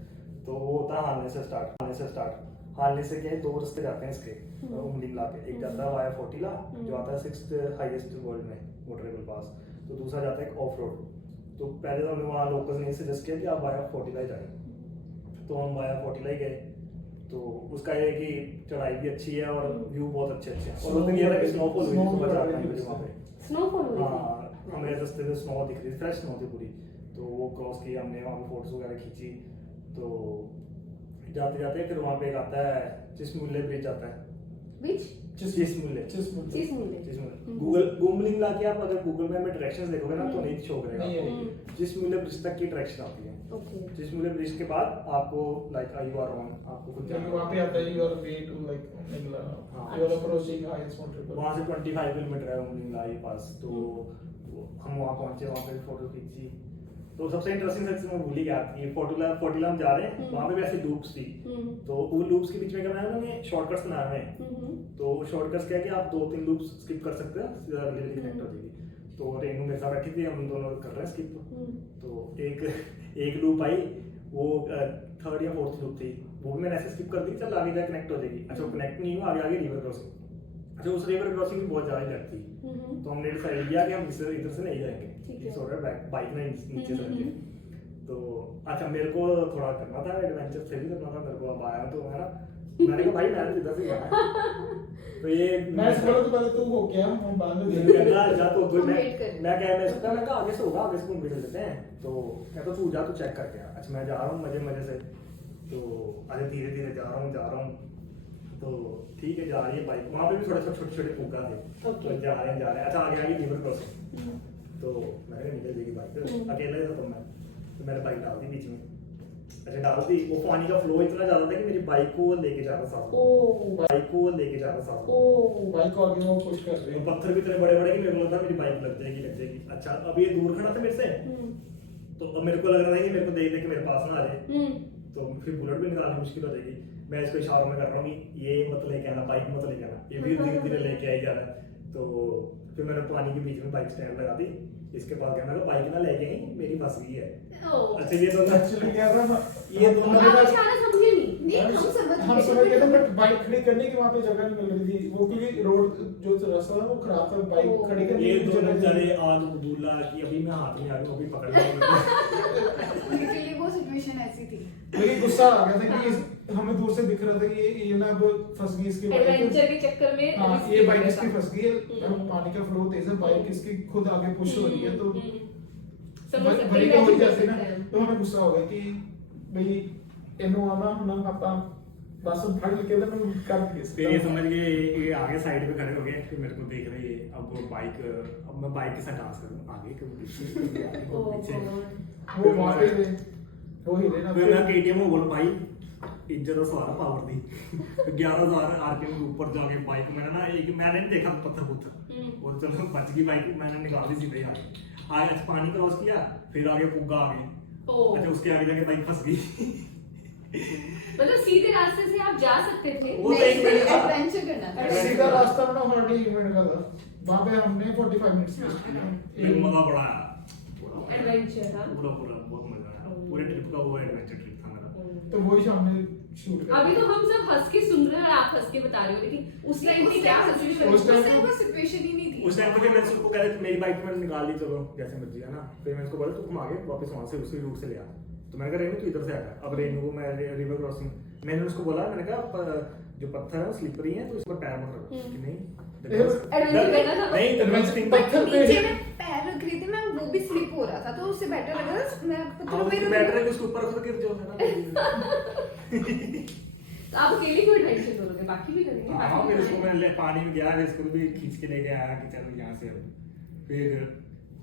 तो वो होता है हारने से स्टार्ट। हारने से क्या है, 2 रास्ते जाते हैं इसके उमलिंग ला के। एक जाता है वाया फोर्टिला जो आता है 6th हाईएस्ट वर्ल्ड में मोटरेबल पास, तो दूसरा जाता है ऑफ रोड। तो पहले तो हमने वहाँ लोकल्स ने सजेस्ट किया कि आप वाया फोर्टिला ही जाएं, तो हम वाया फोर्टिला ही गए। तो उसका ये है कि चढ़ाई भी अच्छी है और व्यू बहुत अच्छे हैं। और उस दिन ये था कि स्नोफॉल हुई थी सुबह 4 बजे वहाँ पे। स्नोफॉल हुई थी? हाँ, हमें रास्ते में स्नो दिख रही थी, फ्रेश स्नो थी पूरी। तो वो क्रॉस किया हमने, वहाँ पे फोटोज वगैरह खींची। तो जाते जाते फिर वहाँ पे एक आता है चिसमुले ब्रिज आता है। Which? चिसमुले। गूगलिंग ला के आप अगर गूगल मैप में डायरेक्शंस देखोगे ना तो नहीं शो करेगा आपको। चिसमुले ब्रिज तक की डायरेक्शन आती है। ओके। चिसमुले ब्रिज के बाद आपको लाइक यू आर ऑन, आपको कुछ जब वहाँ पे आता है you are way to like Umling La, you are approaching highest motorable. वहाँ से 25 किलोमीटर है उमलिंग ला के पास। तो हम वहाँ पहुँचे, वहाँ पे फोटो खींची। तो सबसे इंटरेस्टिंग सेक्शन मैं भूल ही गया कि फोर्टिला हम जा रहे हैं, वहाँ पे भी ऐसी लूप्स थी। तो वो लूप्स के बीच में क्या बनाया उन्होंने, शॉर्टकट्स बनाए हुए हैं। तो शॉर्टकट्स क्या है कि आप 2-3 लूप्स स्किप कर सकते हो, सीधा अगले वाली कनेक्ट हो जाएगी। तो रेनू मेरे साथ बैठी थी, हम दोनों कर रहे हैं स्किप। तो एक लूप आई, वो 3rd या 4th लूप थी, वो भी मैंने ऐसे स्किप कर दी, चल आगे जाके कनेक्ट हो जाएगी। अच्छा, कनेक्ट नहीं हुआ, आगे रिवर क्रॉसिंग। अच्छा, उस रिवर क्रॉसिंग भी बहुत ज़्यादा लगती। तो हमने डिसाइड किया कि हम इधर से नहीं जाएंगे, बाइक में नीचे से। तो अच्छा, मेरे को थोड़ा करना था एडवेंचर से भी करना था मेरे को। अब आया तो है ना, मैंने कहा भाई मैं इधर से गया। तो ये मैं इस बोला तो पहले तू हो क्या, हम बाद में देख कहना जा तो मैं कह मैं सोचा, मैं कहा आगे से होगा, आगे से घूम के चल लेते हैं। तो कहता तू जा, तू चेक करके आ। अच्छा, मैं जा रहा हूँ मजे से। तो अरे धीरे धीरे जा रहा हूँ। तो ठीक है, जा रही है बाइक। वहाँ पे भी थोड़े छोटे पुग्गा थे। तो जा रहे हैं। अच्छा, आगे रिवर क्रॉसिंग। तो मैंने निकल जाएगी बाइक, अकेला ही था तो मैं। तो मैंने बाइक डाल दी बीच में। अच्छा, डाल दी, वो पानी का फ्लो इतना ज्यादा था कि मेरी बाइक को लेके जा रहा था। बाइक को आगे वो पुश कर रहे हैं। पत्थर भी इतने बड़े कि मेरे को लगा मेरी बाइक लग जाएगी। अच्छा, अब ये दूर खड़ा था मेरे से, तो अब मेरे को लग रहा था कि मेरे को देख के मेरे पास ना आ जाए। तो फिर बुलेट भी निकालनी मुश्किल हो जाएगी। मैं इसको इशारों में कर रहा हूँ कि ये मत लेके आना, बाइक मत लेके आना। ये भी धीरे धीरे लेके आई जा रहा है। तो फिर मैंने पानी के बीच में बाइक स्टैंड लगा दी। इसके पास गया, मैं बाइक ना लेके आई, मेरी फंस गई है। अच्छा, ये दोनों एक्चुअली क्या था, ये दोनों हम समझ गए थे, बट बाइक खड़ी करने की वहाँ पे जगह नहीं मिल रही थी। वो क्योंकि रोड जो रास्ता था वो खराब था, बाइक खड़ी करने ये की दोनों जगह बेचारे आग बबूला कि अभी मैं हाथ में आ गया, अभी पकड़ लूंगा। उनके लिए वो सिचुएशन ऐसी थी। लेकिन गुस्सा आ गया था कि हमें दूर से दिख रहा था कि ये ना अब फंस गई इसकी बाइक एडवेंचर के चक्कर में। हाँ, ये बाइक इसकी फंस गई है। हम पानी का फ्लो तेज है, बाइक इसकी खुद आगे पुश हो रही है। तो बड़ी तो हो जाती ना। तो हमें गुस्सा हो गया कि भाई इन्हों आना हम आपका बस हम फड़ के ना कर दिए। फिर ये समझ गए, ये आगे साइड पे खड़े हो गए। फिर मेरे को देख रहे हैं। अब मैं बाइक के साथ डांस करूँ, आगे कभी पीछे। वो वहाँ पे वो ही लेना। फिर मैं केटीएम में बोला भाई इज्जत और सवारा पावर दी। 11,000 आरपीएम के ऊपर जाके बाइक मैंने नहीं देखा पत्थर और चलो बच गई बाइक। मैंने निकाल दी सीधे आगे पानी क्रॉस किया, फिर आगे पुग्गा आ गई। अच्छा, उसके आगे जाके बाइक फंस गई। मतलब सीधे रास्ते से आप जा सकते थे? वो तो एक मिनट था। एडवेंचर करना था। सीधा रास्ता ना 40 मिनट का था। वहाँ पे हमने 45 मिनट फिर मजा बड़ा आया। एडवेंचर था पूरा बहुत मजा आया। पूरे ट्रिप का वो एडवेंचर ट्रिप था मेरा। तो वही हमने शूट किया। अभी तो हम सब हंस के सुन रहे हैं और आप हंस के बता रहे हो, लेकिन उस टाइम पे क्या सिचुएशन? उस टाइम वो सिचुएशन ही नहीं थी। उस टाइम पे मैंने उसको कहा कि मेरी बाइक में निकाल ली, चलो जैसे मर्जी है ना। फिर मैं उसको बोला तुम आगे वापस वहां से उसी रूट से ले आ। तो मैंने कहा रेनू तू इधर से आया। अब रेनू को मैं रिवर क्रॉसिंग मैंने उसको बोला, मैंने कहा जो पत्थर है वो स्लिपरी है तो उस पर पैर मत रखो कि नहीं एडवेंचर करना था। नहीं एडवेंचर पत्थर पे नीचे में पैर रख रही थी मैं, वो भी स्लिप हो रहा था तो उससे बेटर लग रहा था। मैं पत्थरों पे बैटरी के उसके ऊपर गिर जाओ है ना। तो आप अकेले क्यों एडवेंचर करोगे? बाकी भी करेंगे। हाँ, फिर उसको मैं पानी में गया, इसको भी खींच के लेके आया कि चलो यहाँ से। फिर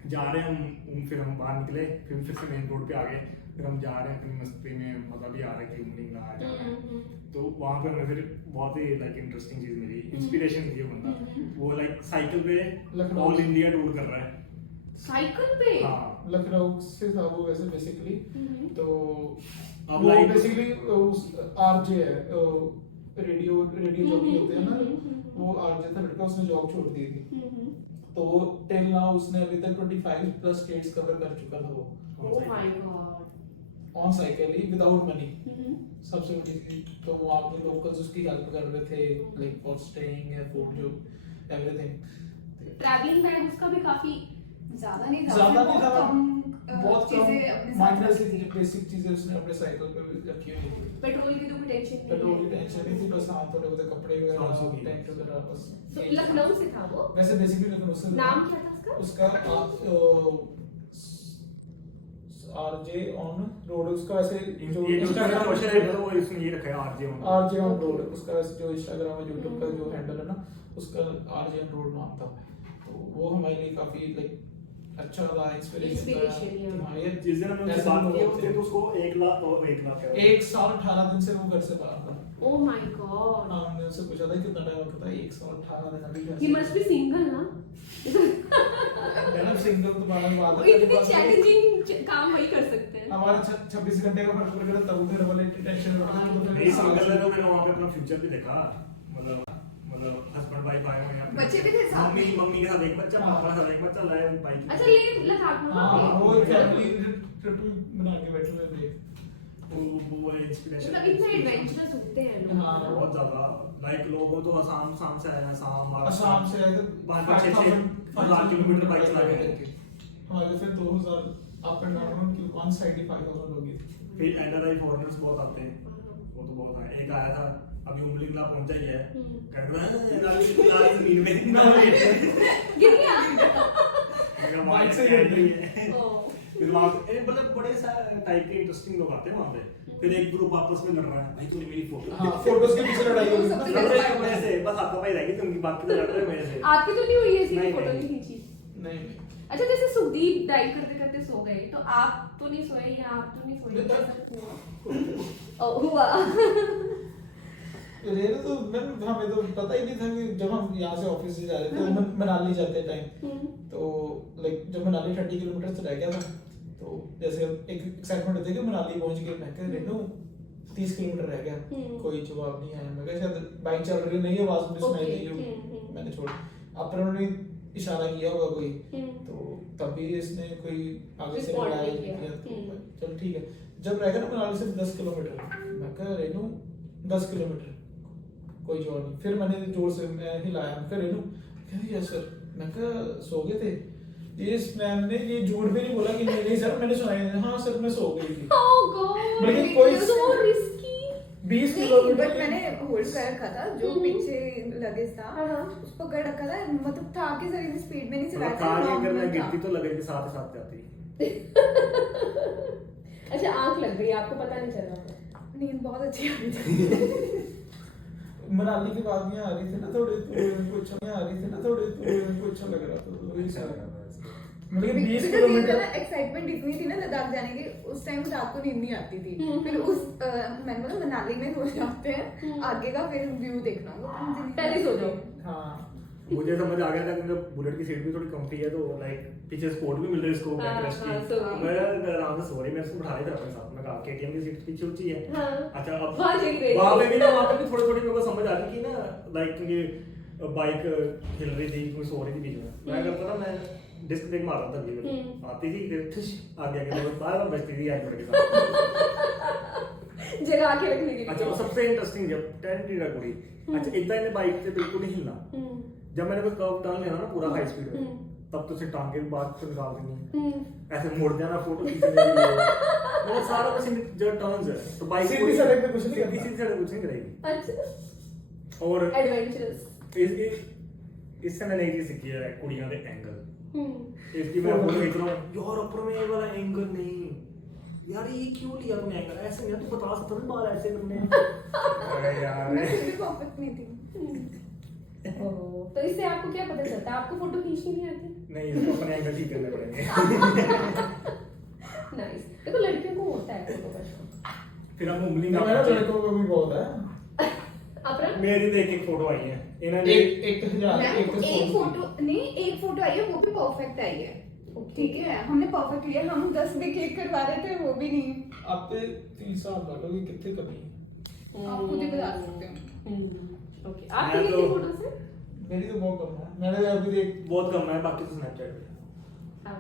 जा रहे हैं हम, फिर हम बाहर निकले, फिर से मेन रोड पे आ गए। फिर हम जा रहे हैं अपनी मस्ती में, मजा भी आ रहा है कि उमलिंग आ जा रहा है। तो वहाँ पे मैं फिर बहुत ही लाइक इंटरेस्टिंग चीज मिली, इंस्पिरेशन थी वो बंदा। वो लाइक साइकिल पे ऑल इंडिया टूर कर रहा है। साइकिल पे? हाँ लखनऊ से था वो वैसे बेसिकली। तो अब वो like- बेसिकली उस आरजे है, रेडियो जॉकी होते हैं ना, वो आरजे था लड़का, उसने जॉब छोड़ दी थी। तो वो टिल नाउ उसने अभी तक 25 प्लस स्टेट्स कवर कर चुका था वो, oh my God. On cycle he without money. सबसे बड़ी चीज तो वहाँ पे लोकल्स उसकी हेल्प कर रहे थे, लाइक फॉर स्टेइंग है, फूड जो एवरीथिंग। ट्रैवलिंग बैग उसका भी काफी ज्यादा नहीं था, ज्यादा उसने नहीं था, बहुत बहुत चीजें कम अपने साथ माइनर रखी सी थी। बेसिक चीजें उसने अपने साइकिल पे रखी हुई थी। पेट्रोल की तो कोई टेंशन नहीं पेट्रोल की है। टेंशन नहीं थी, बस हाँ थोड़े बहुत कपड़े वगैरह, सौ की। टेंट वगैरह बस। तो लखनऊ से था वो? वैसे बेसिकली लखनऊ से नाम क्या था उसका? आरजे ऑन रोड उसका वैसे जो ये जो Instagram क्वेश्चन है तो वो इसमें ये रखा है RJ on. RJ on road उसका वैसे जो इंस्टाग्राम और यूट्यूब का जो हैंडल है ना, उसका आरजे ऑन रोड नाम था। तो वो हमारे लिए काफी लाइक अच्छा था, इंस्पिरेशन Inspiration, था। हाँ ये जिस दिन हमने उससे ऐसे बात लोग की होते हैं। तो उसको 1 लाख और 1 लाख क्या? 1 साल 18 दिन से वो घर से बाहर था। Oh my God. हाँ, हमने उससे पूछा था कितना टाइम होता था, 1 साल 18 दिन अभी घर ही मस्ट बी सिंगल ना? मैडम सिंगल तो बात वो है, इतने चैलेंजिंग काम वही कर सकते हैं। हमारा 26 घंटे का फर्क पड़ गया, तब घर वाले टेंशन में पड़ गए। नहीं सिंगल है तो मैंने वहाँ पे अपना फ्यूचर भी देखा, मतलब हस्बैंड वाइफ आए हुए हैं, बच्चे भी थे साथ में? मम्मी के साथ एक बच्चा, पापा के साथ एक बच्चा, लाए बाइक। अच्छा ले लद्दाख में? हाँ वो फैमिली ट्रिप बना के बैठे हुए थे। वो इंस्पिरेशन मतलब इतने एडवेंचरस होते हैं लोग। हाँ, बहुत ज्यादा। लाइक लोगों तो आसाम से आए हैं, असम से आए थे, 5,000 किलोमीटर बाइक चला के। हमारे फिर 2000 अप एंड डाउन की 175,000 लोग थे। फिर एनआरआई फॉरेनर्स बहुत आते हैं, वो तो बहुत आए। एक आया था अभी उमलिंगला पहुंचा ही है, कह रहा है लाल जमीन में ना गिर गया? बाइक से गिर गई। ओह। फिर वहाँ पे मतलब बड़े सारे टाइप के इंटरेस्टिंग लोग आते हैं वहाँ पे। फिर एक ग्रुप आपस में लड़ रहा है, भाई तूने मेरी फोटो। हाँ फोटोज के पीछे लड़ाई हुई। सबसे लड़ रहे हैं मेरे से, बस हाथापाई रह गई थी उनकी, बात तो लड़ रहे हैं मेरे से। आपकी तो नहीं हुई ऐसी नहीं, फोटो नहीं। नहीं खींची? नहीं अच्छा जैसे सुदीप ड्राइव करते करते सो गए, तो आप तो नहीं सोए या आप तो नहीं सोए, कैसा हुआ? ओ हुआ। रेल तो मैम हमें तो पता ही नहीं था कि जब हम यहाँ से ऑफिस से जा रहे थे, तो मनाली जाते टाइम, तो लाइक जब मनाली 30 किलोमीटर से रह गया था, तो जैसे एक एक्साइटमेंट होती है कि मनाली पहुंच गए, मैं कह रेनू 30 किलोमीटर रह गया, कोई जवाब नहीं आया। मैं कहा शायद बाइक चल रही नहीं, आवाज मुझे सुनाई नहीं होगी, मैंने छोड़। अब फिर उन्होंने इशारा किया होगा कोई, तो तभी इसने कोई आगे से Respond बुलाया नहीं किया। किया, तो चल ठीक है। जब रह गया ना मनाली सिर्फ 10 किलोमीटर, मैं कहा रेनू 10 किलोमीटर, कोई जवाब नहीं। फिर मैंने जोर से मैं हिलाया, मैं कहा रेनू, कहती यस सर। मैं कहा सो गए थे? इस मैम ने ये झूठ भी नहीं बोला कि नहीं सर मैंने सुनाई नहीं, हाँ सर मैं सो गई थी। Oh God, लेकिन कोई so risky। 20 नहीं, किलोमीटर बट मैंने होल्ड कर रखा था, जो पीछे लगेज था उस पकड़ रखा था, मतलब था कि सर इतनी स्पीड में नहीं चलाया था, कार अगर मैं normal था। गिरती तो लगेज के साथ ही साथ जाती। अच्छा आंख लग गई, आपको पता नहीं चला? नींद बहुत अच्छी आ रही थी। मनाली की बात में आ रही थी ना थोड़े, तो कुछ आ रही थी ना थोड़े, तो कुछ लग रहा था, तो वही सारा मतलब 20 किलोमीटर एक्साइटमेंट इतनी थी ना लद्दाख जाने की, उस टाइम रात को नींद नहीं आती थी। फिर उस मैंने बोला मनाली में सो जाते हैं, आगे का फिर व्यू देखना होगा, पहले सो जाओ। हाँ मुझे समझ आ गया था कि मतलब बुलेट की सीट भी थोड़ी कम्फी है, तो लाइक पीछे स्पोर्ट भी मिल रही है इसको, हाँ, बैकरेस्ट हाँ, की। सो गई। मैं आराम से सो रही, मैं इसको उठा रही थी अपने साथ। मैं कहा केटीएम की सीट पीछे ऊंची है। हाँ। अच्छा अब वहाँ जग रही वहाँ थी। पे भी ना, वहाँ पे भी थोड़ी थोड़ी मेरे को समझ आ रही थी ना, लाइक ये बाइक हिल रही थी, कोई सो रही थी बीच में। मैं करता था, मैं डिस्क ब्रेक मार रहा था बीच में, आती थी फिर ठुश आगे आगे तो बार बार बजती थी यार मेरे साथ। जगा के रखने के लिए। अच्छा सबसे इंटरेस्टिंग जब 10 टी कुड़ी, अच्छा इतना इन्हें बाइक से बिल्कुल नहीं हिलना। जब मैंने कोई कर्व टर्न लेना ना पूरा हाई स्पीड में, तब तो उसे टांगे भी बाहर से निकाल देनी, ऐसे मुड़ जाना फोटो खींचने के लिए, वो सारा कुछ जो टर्न्स है, तो बाइक सीधी सड़क पे कुछ नहीं करना। सीधी सड़क कुछ नहीं करेगी। अच्छा और एडवेंचरस। इससे मैंने एक चीज सीखी है, कुड़ियां दे एंगल। इसकी मैं फोटो खींच रहा हूं यार, ऊपर में ये वाला एंगल नहीं यार, ये क्यों लिया तूने एंगल, ऐसे नहीं तू बता सकता ना बाल ऐसे करने। अरे यार मैं फिर भी परफेक्ट नहीं थी। ओह, तो इससे आपको क्या पता चलता है? आपको फोटो खींचनी नहीं आती? नहीं, इसको अपने एंगल ठीक करने पड़ेंगे। नाइस। देखो लड़कियों को होता है फोटो का शौक। फिर हम उंगली मेरा ना लड़कों को भी बहुत है। अपना मेरी तो एक फोटो आई है इन्होंने। एक हजार एक एक फोटो नहीं, एक फोटो आई है, वो भी परफेक्ट आई है। ठीक है हमने परफेक्ट लिया, हम 10 भी क्लिक करवा रहे थे वो भी नहीं। आप पे 3 साल लगोगे, कितने कमी है? आप खुद ही बता सकते हो। ओके आप मैं कितनी तो- फोटोज है? मेरी तो बहुत कम है, मैंने अभी देख बहुत कम है, बाकी तो स्नैपचैट पे। हाँ।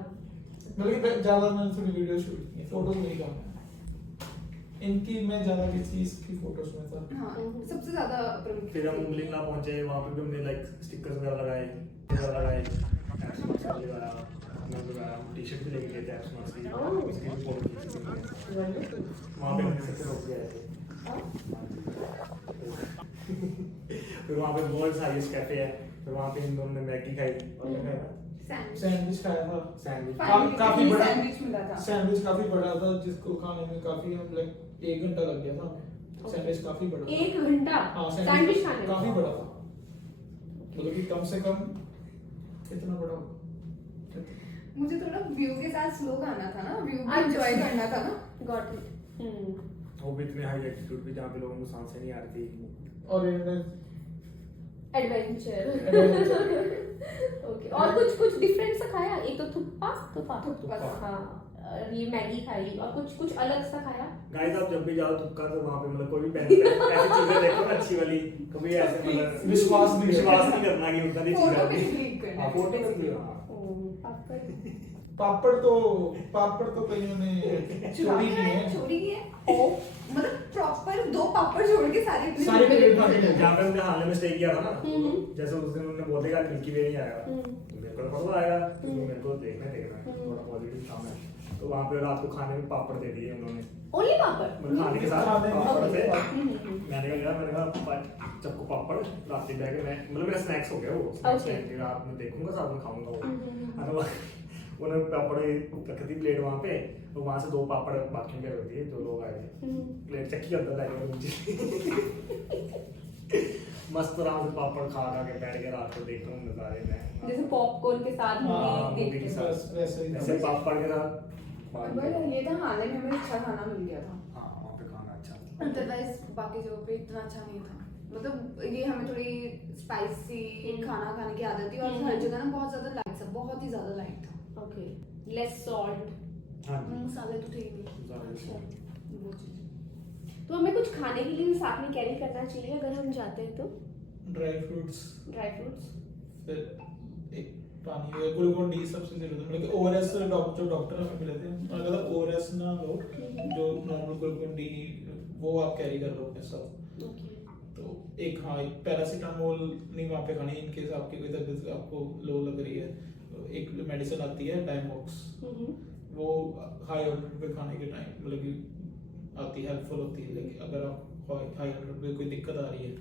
मतलब कि ज्यादा मैंने थोड़ी वीडियो शूट की, फोटो मेरी कम है इनकी, मैं ज्यादा किसी इसकी फोटोज में था। हाँ सबसे ज्यादा प्रमुख। फिर हम मुंबलिंगला पहुंचे, वहाँ पे भी हमने लाइक स्टिकर्स वगैरह लगाए, एप्स मार्क्स लगाया, अपना लगाया, टी-शर्ट भी लेके गए थे एप्स मार्क्स की, उसकी भी फोटो खींची थी हमने। वहाँ पे हमने सबसे रोक गए थे। फिर वहाँ पे वर्ल्ड हाईएस्ट कैफे है, फिर वहाँ पे इन दोनों ने मैगी खाई और क्या खाया? सैंडविच खाया था, सैंडविच। काफी बड़ा सैंडविच मिला था। सैंडविच काफी बड़ा था, जिसको खाने में काफी हम लाइक 1 घंटा लग गया था हमें। सैंडविच काफी बड़ा था। 1 घंटा हाँ सैंडविच खाने में? काफी बड़ा था, मतलब कि कम से कम इतना बड़ा होगा। मुझे थोड़ा व्यू के साथ स्लो खाना था ना, व्यू भी अच्छा। एंजॉय करना था ना। Got it. वो भी इतने हाई एल्टीट्यूड पे जहाँ पे लोगों को सांसें नहीं आ रही थी। और इन्होंने एडवेंचर। ओके और कुछ डिफरेंट सा खाया? एक तो थुप्पा थुप्पा था। हाँ और ये मैगी खाई और कुछ अलग सा खाया? गाइस आप जब भी जाओ तुक्का तो वहाँ पे मतलब कोई भी पहन ऐसी चीजें देखो ना अच्छी वाली, कभी ऐसे मतलब विश्वास नहीं करना कि उतना ही फोटो चीज भी आती क्लिक करना हाँ है। फोटो भी हाँ। पापड़ तो कईयों ने छोड़ी नहीं है। छोड़ी है ओ मतलब प्रॉपर 2 पापड़ छोड़ के सारे सारे प्लेट खा के जहाँ पे हमने हाल में स्टे किया था ना, हम्म। जैसे उस दिन उन्होंने बोला कि मिल्की वे नहीं आएगा, हम्म। तो मेरे को तो पता आएगा, तो मेरे को देखना है, थोड़ा पॉजिटिव था मैं, तो वहाँ पे रात को खाने में पापड़ दे दिए उन्होंने, ओनली पापड़? मतलब खाने के साथ खाने में पापड़ थे। हम्म। मैंने कहा चक्को पापड़ रात के बैग में, मतलब मेरा स्नैक्स हो गया वो, Okay. रात में देखूंगा साथ में खाऊंगा वो। हम्म। हाँ, तो उन्होंने पापड़ रखी थी प्लेट वहाँ पे, तो वहाँ से 2 पापड़ बाकी में रख दिए जो लोग आए थे, प्लेट चक्की अंदर लाए मुझे। मस्त आराम से पापड़ खा के बैठ के रात को देख रहा हूँ नजारे में, जैसे पॉपकॉर्न के साथ हाँ, मूवी मूवी के देखते साथ। बस वैसे ही ऐसे पापड़ के साथ बट ये था हाल में हमें अच्छा खाना मिल गया था। हाँ वहाँ पे खाना अच्छा था। अदरवाइज बाकी जगह पे इतना अच्छा नहीं था, मतलब ये हमें थोड़ी स्पाइसी खाना खाने की आदत थी और हर जगह ना बहुत ज्यादा लाइट था, बहुत ही ज्यादा लाइट था। Okay less salt. हाँ जी। मसाले तो थे ही नहीं ज़्यादा अच्छा। वो चीज़। तो हमें कुछ खाने के लिए भी साथ में कैरी करना चाहिए अगर हम जाते हैं तो? Dry fruits, dry fruits? फिर एक पानी या ग्लूकोन डी सबसे जरूरत है, मतलब ओआरएस जो डॉक्टर हमें मिले थे उन्होंने कहा ओआरएस ना लो, जो नॉर्मल ग्लूकोन डी वो आप कैरी कर लो अपने साथ। ओके तो एक हाँ एक पैरासीटामोल नहीं वहाँ पे खानी, इनकेस आपकी कोई तबीयत आपको लो लग रही है, तो एक मेडिसिन आती है डायमॉक्स, वो हाई ऑर्डर पे खाने के टाइम मतलब कि आती हेल्पफुल होती है, लेकिन अगर आप हाई ऑर्डर पे कोई दिक्कत आ रही है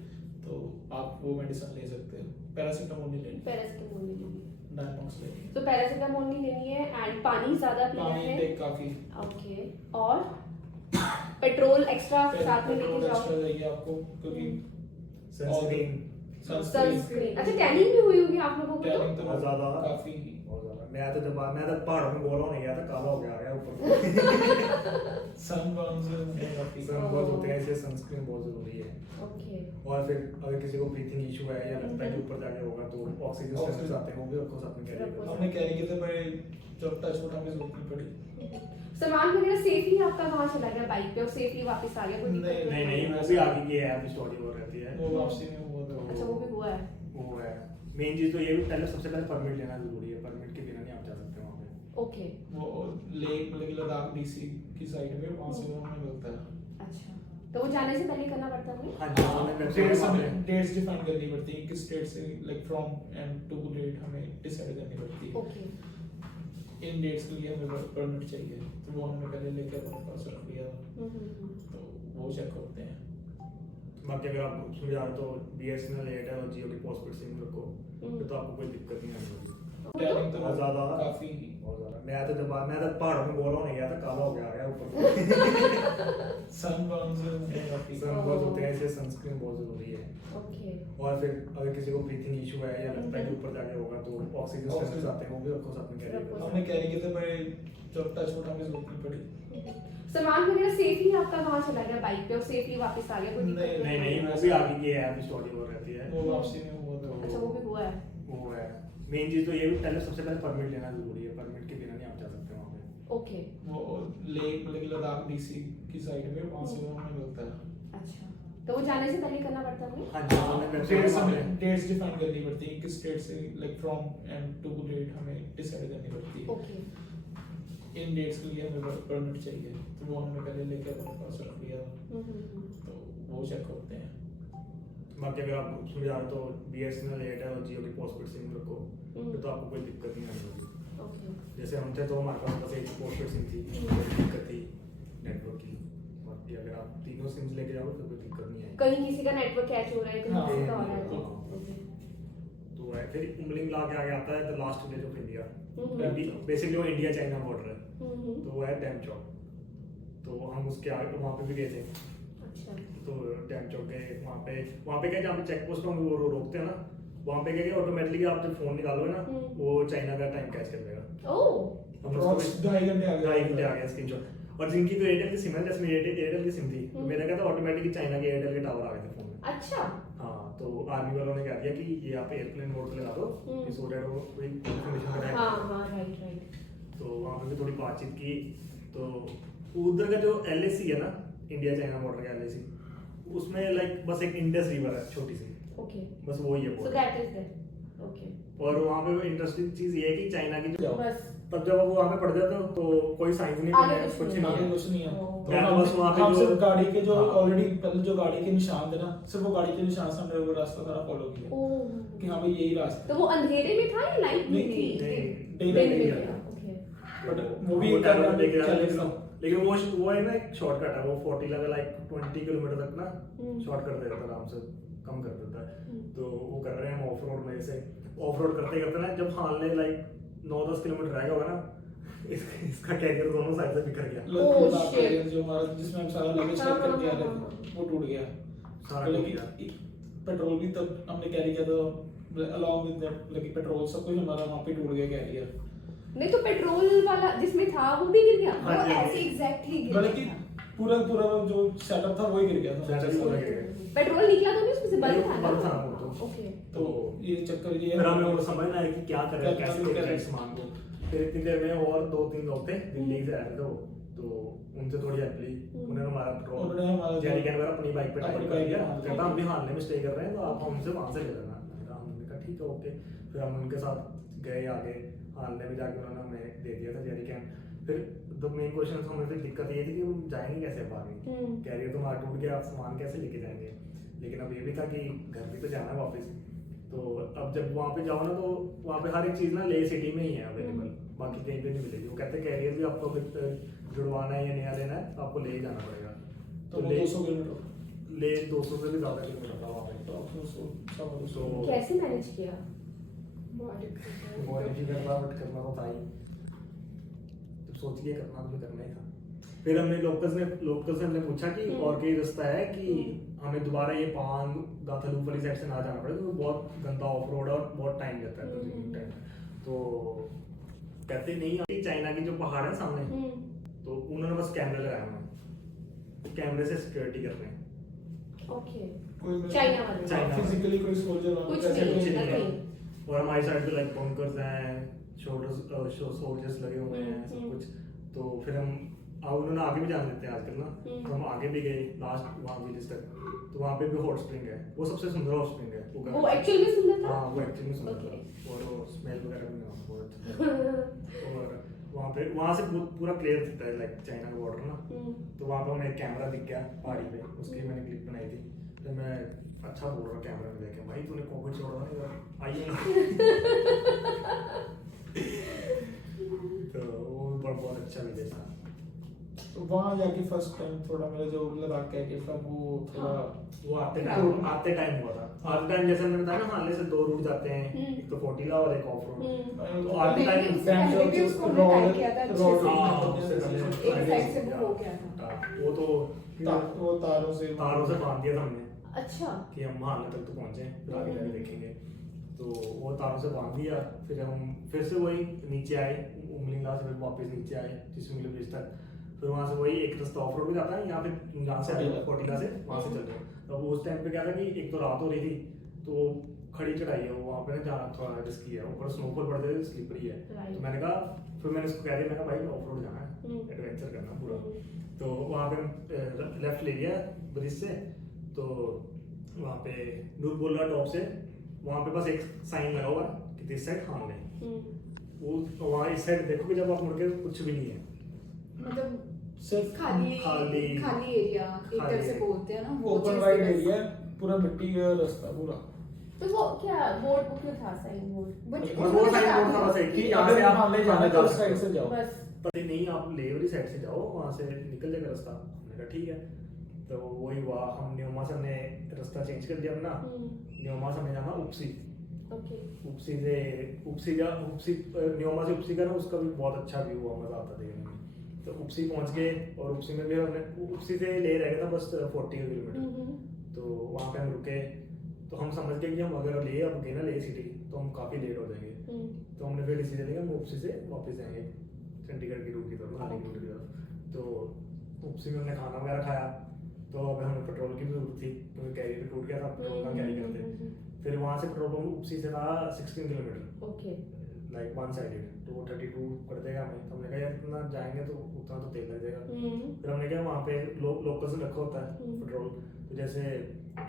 तो आप वो मेडिसिन ले सकते हो। पैरासीटामोल नहीं लेनी, पैरासीटामोल नहीं लेनी है। डायमॉक्स लेनी है। तो पैरासीटामोल नहीं लेनी है एंड पानी ज्यादा पीना पानी है। इंटेक काफी, ओके और पेट्रोल एक्स्ट्रा साथ में लेके पेट्रोल जाओ। एक्स्ट्रा चाहिए आपको, क्योंकि सनस्क्रीन सनस्क्रीन अच्छा टैनिंग भी हुई होगी आप लोगों को? टैनिंग तो बहुत ज्यादा काफी बहुत ज्यादा। मैं तो पहाड़ों में गोरा होने गया था, काला हो गया आ गया ऊपर। सनबर्न्स काफी सन बहुत होते हैं, इसलिए सनस्क्रीन बहुत जरूरी है। ओके और फिर अगर किसी को ब्रीथिंग इशू है या लगता है कि ऊपर जाके होगा तो ऑक्सीजन सेंसर्स आते हैं, वो भी रखो साथ में कैरी करो। हमने कैरी किए थे, पर जब टच वुड हमें जरूरत नहीं पड़ी। सामान वगैरह सेफली आपका वहां चला गया बाइक पे और सेफली वापस आ गया? कोई दिक्कत तो नहीं वो भी आगे की है, अभी स्टोरी हो रहती है। वो वापसी में हुआ था। अच्छा वो भी हुआ है। वो है मेन चीज, तो ये भी पहले सबसे पहले परमिट लेना जरूरी है, परमिट के बिना नहीं आप जा सकते वहाँ पे। ओके वो लेक मतलब कि लद्दाख डीसी की साइड में, वहाँ से वो हमें मिलता है। अच्छा तो वो जाने से पहले करना पड़ता है? हाँ जी, उन्होंने वेबसाइट में डेट्स डिफाइन करनी पड़ती है, किस डेट से like from and to date हमें डिसाइड करनी पड़ती है। ओके इन डेट्स के लिए हमें परमिट चाहिए, तो वो हमने पहले लेके अपने पास रख लिया, तो वो चेक करते हैं। बाकी अगर आप उसमें जा रहे हो तो BSNL एयरटेल और जियो की पोस्टपेड सिम रखो, फिर तो आपको कोई दिक्कत नहीं आएगी। टैनिंग तो बहुत ज्यादा काफी बहुत ज्यादा। मैं तो पहाड़ों में गोरा होने गया था, काला हो गया आ गया ऊपर। सनबर्न्स काफी सन बहुत होते हैं, इसलिए सनस्क्रीन बहुत जरूरी है। ओके और फिर अगर किसी को ब्रीथिंग इशू है या लगता है कि ऊपर जाके होगा तो ऑक्सीजन सेंसर्स आते हैं, वो भी रखो साथ में कैरी करो। हमने कैरी किए थे, पर जब टच वुड हमें जरूरत नहीं पड़ी। सामान वगैरह सेफली आपका वहां चला गया बाइक पे और सेफली वापस आ गया? कोई दिक्कत तो नहीं वो भी आगे की है, अभी स्टोरी हो रहती है। वो वापसी में हुआ था। अच्छा वो भी हुआ है। वो है मेन चीज़ तो ये पहले सबसे पहले परमिट लेना जरूरी है, परमिट के बिना नहीं आप जा सकते वहाँ पे। ओके वो लेह मतलब लद्दाख डीसी की साइड पे वहाँ से हमें मिलता है। अच्छा, तो वो जाने से पहले करना पड़ता है हमें? हाँ जी, हमने वेबसाइट में डेट्स डिफाइन करनी पड़ती है, किस डेट से like from and to date हमें डिसाइड करनी पड़ती है। ओके इन डेट्स के लिए हमें परमिट चाहिए, तो वो हमने पहले लेके अपने पास रख लिया, तो वो चेक होते हैं। बाकी अगर आप उसमें जा रहे हो तो BSNL, एयरटेल और जियो की पोस्टपेड सिम रखो, फिर तो आपको कोई दिक्कत नहीं आनी होगी। ओके जैसे हम थे तो हमारे पास बस एक पोस्टपेड सिम थी, कोई दिक्कत थी नेटवर्क की। बाकी अगर आप तीनों सिम्स लेके जाओ तो कोई दिक्कत नहीं आएगी। कहीं किसी का नेटवर्क कैच हो रहा है, कहीं हाँ, किसी का हो रहा है हाँ। ओके तो है फिर उमलिंग ला के आगे आता है the last village of India. Hmm. Basically वो इंडिया चाइना बॉर्डर है, हम्म। तो वो है डैम चौक। तो हम उसके आगे वहाँ पे भी गए थे। अच्छा तो डैम चौक गए, वहाँ पे क्या जहाँ पे चेक पोस्ट पर वो रोकते हैं ना, वहाँ पे क्या कि ऑटोमेटिकली आप जब फोन निकालोगे ना वो चाइना का टाइम कैच कर लेगा। ओह हम Approx 2.5 घंटे आ गए। 2.5 घंटे आ गया स्क्रीनशॉट। और जिनकी तो एयरटेल की सिम है, जैसे मेरी एयरटेल की सिम थी, तो मेरा क्या था ऑटोमेटिकली चाइना के एयरटेल के टावर आ गए थे फोन में। अच्छा हाँ, तो आर्मी वालों ने कह दिया कि ये आप एयरप्लेन मोड पे लगा दो कि सो दैट वो कोई इन्फॉर्मेशन का हाँ हाँ राइट तो वहाँ पे भी थोड़ी बातचीत की। तो उधर का जो LAC है ना, इंडिया चाइना बॉर्डर का LAC, उसमें लाइक बस एक इंडस रिवर है छोटी सी, ओके बस वो ही है सो border। That is that okay और वहाँ पे इंटरेस्टिंग चीज ये है कि चाइना की जो बस तब जब वो वहाँ पे पड़ जाते हो तो कोई साइंस नहीं आगे पड़ेगा, कुछ कुछ नहीं नहीं आगे है। कुछ नहीं है। ओ। तो मैं तो बस वहाँ पे हम जो- सिर्फ गाड़ी के जो हाँ। ऑलरेडी पहले जो गाड़ी के निशान थे ना, सिर्फ वो गाड़ी के निशान से हमने वो रास्ता सारा फॉलो किया ओह कि हाँ भाई यही रास्ता तो वो अंधेरे में था या लाइट में थी? नहीं, day दिन light में में था था। ओके बट वो भी एक टाइम तरह लेके का जा रहे challenge थे, था। लेकिन वो है ना एक शॉर्टकट है, वो 40 लगा लाइक 20 किलोमीटर तक ना शॉर्ट कर देता है, आराम से कम कर देता है। तो वो कर रहे हैं हम ऑफ रोड में से, ऑफ रोड करते करते ना जब हालने लाइक 9-10 किलोमीटर रह गया होगा ना, इसका कैरियर दोनों साइड से बिखर गया, Oh, लद्दाख shit. कैरियर जो हमारा जिसमें हम सारा लगेज हाँ, करके आ हाँ, रहे हाँ, थे वो टूट गया। सारा तो टूट लेकिन गया। पेट्रोल भी तब हमने कैरी किया था अलॉन्ग विद दैट, लेकिन पेट्रोल सब कुछ हमारा वहाँ पे टूट गया कैरियर। नहीं तो पेट्रोल वाला जिसमें था वो भी गिर गया हाँ वो जी, हाँ ऐसे जी। एग्जैक्टली मतलब कि पूरा जो सेटअप था वही गिर गया था। Setup पूरा गिर गया। पेट्रोल निकला तो नहीं उसमें से बंद था ना? बंद था वो तो। ओके तो ये चक्कर ये फिर हमें वो समझना है कि क्या करें, क्या कैसे करें। लेके जाए सामान को। फिर इतनी देर में और 2-3 लोग थे दिल्ली से आए थे वो, तो उनसे थोड़ी हेल्प ली। उन्होंने हमारा उन्होंने हमारा जेरी कैन वगैरह अपनी बाइक पे अपनी टाइप कर बाइक दिया। पे, हाँ। कहता हम भी हालने में स्टे कर रहे हैं तो आप हमसे वहाँ से ले लेना। हमने कहा ठीक है ओके। फिर हम उनके साथ गए आगे, हालने में जाके उन्होंने हमें दे दिया था जेरी कैन। फिर द मेन क्वेश्चन हमें फिर दिक्कत ये थी कि हम जाएंगे कैसे अब आगे, कैरियर तो हमारा टूट गया, आप सामान कैसे लेके जाएंगे। लेकिन अब ये भी था कि घर भी तो जाना है वापस। तो अब जब वहाँ पे जाओ ना तो वहाँ पे हर एक चीज़ ना ले सिटी में ही है अवेलेबल, बाकी कहीं पे नहीं मिलेगी। वो कहते हैं कैरियर भी आपको जुड़वाना है या नया लेना है तो आपको ले ही जाना पड़ेगा। तो ले 200 किलोमीटर ले 200 से भी ज़्यादा किलोमीटर था वहाँ पे। तो 200 तो कैसे मैनेज किया? मॉडिफाई करना बट करना तो था ही, जब सोच लिया करना तो करना ही था। फिर हमने लोकल्स से हमने पूछा कि और कोई रास्ता है कि हमें दोबारा ये पान गाथालूप वाली साइड से ना जाना पड़े, क्योंकि बहुत गंदा ऑफ रोड और बहुत टाइम लेता है टाइम। तो कहते नहीं है चाइना की जो पहाड़ है सामने, तो उन्होंने बस कैमरे लगाए हुए हैं, कैमरे से सिक्योरिटी कर रहे हैं। ओके कोई चाइना वाले चाइना। फिजिकली कोई सोल्जर कुछ ऐसे नहीं, कुछ नहीं है। nothing। और हमारी साइड पे लाइक बंकर्स हैं, सोल्जर्स लगे हुए हैं, सब कुछ। तो फिर हम उन्होंने आगे भी जान देते हैं आजकल ना, तो हम आगे भी गए लास्ट वहाँ विलेज तक। तो वहाँ पे भी हॉट स्प्रिंग है, वो सबसे सुंदर हॉट स्प्रिंग है। वो एक्चुअल में सुंदर था? हाँ वो एक्चुअली में सुंदर Okay। था, और वो स्मेल वगैरह भी वहाँ बहुत अच्छा था। और वहाँ से पूरा क्लियर दिखता है लाइक चाइना का बॉर्डर ना। तो वहाँ पे हमें एक कैमरा दिख गया पहाड़ी पे, उसकी मैंने क्लिप बनाई थी। तो मैं अच्छा बोल रहा कैमरा में देखे, भाई तूने कोविड छोड़ा ना इधर आइए ना। तो वो बहुत अच्छा विलेज था। तो वहाँ जाके फर्स्ट टाइम थोड़ा मेरा जो लद्दाख का कैरियर था वो थोड़ा वो आते टाइम हुआ था। आते टाइम जैसे मैंने बताया ना, हालने से 2 रूट जाते हैं, एक तो फोर्टिला और एक ऑफ रोड। तो आते टाइम पहले भी उसको हमने try किया था अच्छे से। हाँ, उससे पहले एक साइड से वो हो गया था। वो तो वो तारों से बांध दिया था हमने अच्छा कि हम हालने तक तो पहुंचे, फिर आगे जाके देखेंगे। तो वो तारों से बांध दिया, फिर हम फिर से वही नीचे आए उमलिंगला से, फिर वापस नीचे आए जिसमें ब्रिज तक। फिर वहाँ से वही एक रास्ता ऑफ रोड भी जाता है, यहाँ से फोर्टिला से वहाँ से चल रहे। अब उस टाइम पे क्या था कि एक तो रात हो रही थी, तो खड़ी चढ़ाई है, वहाँ पे ना जाना थोड़ा रिस्की है, ऊपर स्नोफॉल पड़ जाए, स्लिपरी है। Right. तो मैंने कहा, फिर मैंने उसको कह दिया, मैंने कहा भाई ऑफ रोड जाना है, एडवेंचर करना पूरा। तो वहाँ पे लेफ्ट ले लिया ब्रिज से, तो वहाँ पे नूरबुल्ला टॉप से वहाँ पे बस एक साइन लगा हुआ है कि दिस साइड हाँ नहीं, वो वहाँ इस साइड देखो कि जब आप मुड़ के कुछ भी नहीं है, मतलब सिर्फ खाली खाली- खाली एरिया एक तरह से बोलते हैं ना, वो ओपन चीज़ वाइड पे बस- एरिया, पूरा मिट्टी का रास्ता पूरा। तो वो क्या बोर्ड वो क्यों था, साइन बोर्ड? बट वो उन्होंने साइन बता बोर्ड था बस दिया। एक कि कि यहाँ अगर से आप वहाँ ले जाना तो जा उस साइड सकते से जाओ। बस पता नहीं आप लेवरी साइड से जाओ, वहाँ से निकल जाएगा रास्ता। मैंने कहा ठीक है, तो वही हुआ, हम न्योमा से हमने रास्ता चेंज कर दिया अपना, न्योमा से हमें जाना उपसी। ओके। उपसी न्योमा से उपसी का ना उसका भी बहुत अच्छा व्यू हुआ, मजा आता देखने में। तो उपसी पहुंच गए, और उपसी में भी हमने उपसी से ले रह गया था बस 40 किलोमीटर। तो वहाँ पे हम रुके, तो हम समझ गए कि हम अगर ले अब गए ना ले सिटी तो हम काफ़ी लेट हो जाएंगे। तो हमने फिर डिसीजन लिया हम उपसी से वापस जाएंगे चंडीगढ़ की रूट की तरफ, आने की रूट की तरफ। तो उपसी में हमने खाना वगैरह खाया, तो अब हमें पेट्रोल की भी जरूरत थी क्योंकि कैरी भी टूट गया था, पेट्रोल का कैरी करते। फिर वहाँ से पेट्रोल पंप उपसी से था 16 kilometre, okay. Like one sided, तो वो 32 कर देगा हमें। तो हमने कहा यार इतना जाएंगे तो उतना तो तेल लग जाएगा। फिर हमने कहा वहाँ पे लोकल से रखा होता है पेट्रोल, तो जैसे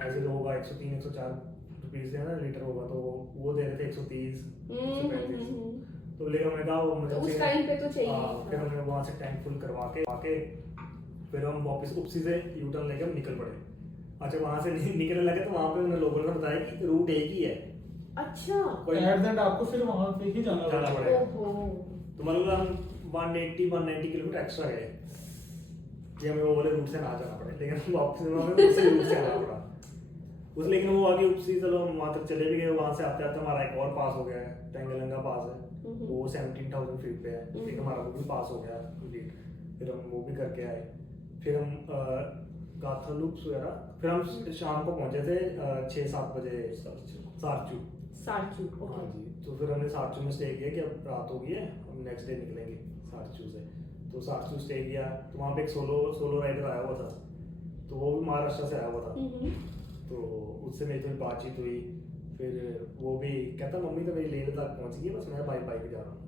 ऐसे जो होगा 103 104 रुपीज़ है ना लीटर होगा, तो वो दे रहे थे 130 135। तो लेकिन हमने कहा वो तो मतलब उस टाइम पे तो चाहिए। हाँ, फिर हमने वहाँ से टैंक फुल करवा के फिर हम वापस उपसी से यू टर्न लेके हम निकल पड़े। अच्छा वहाँ से निकलने लगे तो वहाँ पे उन्होंने लोगों ने बताया कि रूट एक ही है। अच्छा। एट दैट आपको फिर वहाँ पे ही जाना पड़ेगा। ओहो। तो मतलब हम 180-190 किलोमीटर एक्स्ट्रा गए कि हमें वो वाले रूट से ना जाना पड़े, लेकिन वापस हमें दूसरे रूट से आना पड़ा उस। लेकिन वो आगे उपसी चलो हम वहाँ तक चले भी गए, वहाँ से आते आते हमारा एक और पास हो गया है, टेंगलंगा पास है, वो 17,000 फीट पे है, एक हमारा वो भी पास हो गया कंप्लीट। फिर हम वो भी करके आए, फिर हम गाथा लूप्स वगैरह, फिर हम शाम को पहुंचे थे 6-7 बजे सारचू। सारचू, हाँ ओके। जी, तो फिर हमने सारचू में स्टे किया कि अब रात हो गई है, हम नेक्स्ट डे निकलेंगे सारचू से। तो सारचू स्टे किया, तो वहाँ पे एक सोलो राइडर आया हुआ था, तो वो भी महाराष्ट्र से आया हुआ था। तो उससे मेरी थोड़ी बातचीत हुई, फिर वो भी कहता मम्मी तो मेरी लेह लद्दाख पहुँच गई है, बस मैं बाइक पे जा रहा हूँ।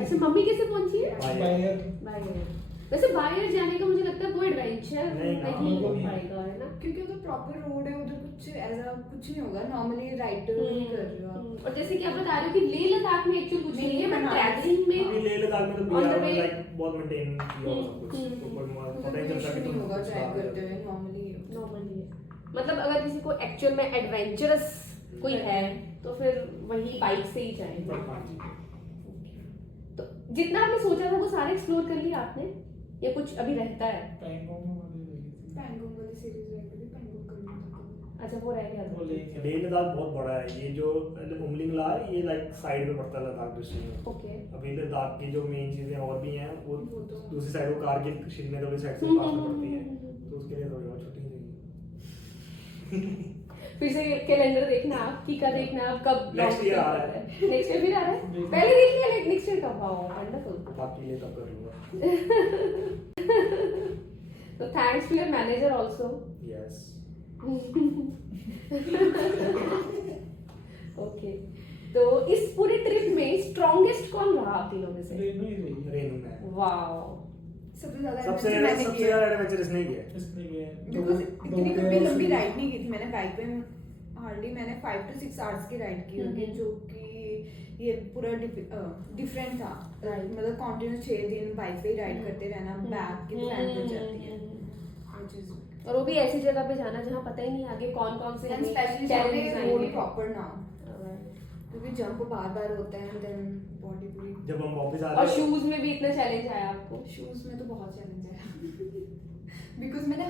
अच्छा मम्मी कैसे पहुंची है? बायर बाय एयर। वैसे बाय एयर जाने का मुझे लगता है कोई एडवेंचर नहीं हो नहीं। पाएगा, है ना? क्योंकि उधर प्रॉपर रोड है, उधर कुछ ऐसा कुछ नहीं होगा, नॉर्मली राइड ही कर रहे हो आप। और जैसे कि आप बता रहे हो कि लेह लद्दाख में एक्चुअली कुछ नहीं है, बट ट्रैवलिंग में अभी लेह लद्दाख में तो On the बिहार में way- लाइक बहुत मेंटेन किया हुआ सब कुछ, तो कोई पता ही चलता कि नहीं तुम होगा कुछ ट्राई खा रहे हो। करते हुए, नॉर्मली नॉर्मली है। मतलब अगर किसी को एक्चुअल में एडवेंचरस कोई है तो फिर वही बाइक से ही जाएंगे। हाँ जी। तो जितना आपने सोचा था वो सारे एक्सप्लोर कर लिया आपने, या कुछ अभी रहता है? पैंगोंग वाली रही थी। पैंगोंग वाली सीरीज रहती थी, पैंगोंग करना था। अच्छा वो रह गया वो था। लेके लेह लद्दाख बहुत बड़ा है, ये जो उमलिंगला है ये लाइक साइड में पड़ता है लद्दाख डिस्ट्रिक्ट में। ओके। अभी लद्दाख की जो मेन चीजें और भी हैं वो वो तो- दूसरी साइड वो कारगिल श्रीनगर वाली साइड से पास में पड़ती है, तो उसके लिए थोड़ी और छुट्टी चाहिए। फिर से कैलेंडर देखना आप कि कब देखना आप कब Next year आ रहा है। नेक्स्ट ईयर फिर आ रहा है। पहले देख लिया, लाइक नेक्स्ट ईयर कब आओ। वंडरफुल। बाकी लिए तब कर लूंगा। तो thanks to your manager also. Yes. Okay. तो इस पूरे ट्रिप में स्ट्रॉन्गेस्ट कौन रहा आप तीनों में से? रेनू ही रही रेनू में वाओ। सबसे ज्यादा सबसे adventure मैंने सबसे किया। ज्यादा एडवेंचर इसने किया है। इसने भी है। बिकॉज दो इतनी पेयर कभी लंबी से- राइड नहीं की थी मैंने बाइक पे। हार्डली मैंने 5 to 6 आवर्स की राइड की होगी, जो कि ये पूरा डिफरेंट था। Right. मतलब कंटिन्यू 6 दिन बाइक पे ही राइड करते रहना, बैक की प्लान बन जाती है। Which is- और वो भी ऐसी जगह पे जाना जहाँ पता ही नहीं आगे कौन कौन से And especially जब challenges ये आएंगे। road proper ना हो, क्योंकि जंप बार बार होता है, देन बॉडी पूरी। जब हम वापस आ और रहे थे शूज में भी इतना चैलेंज आया आपको? शूज में तो बहुत चैलेंज है। बिकॉज मैंने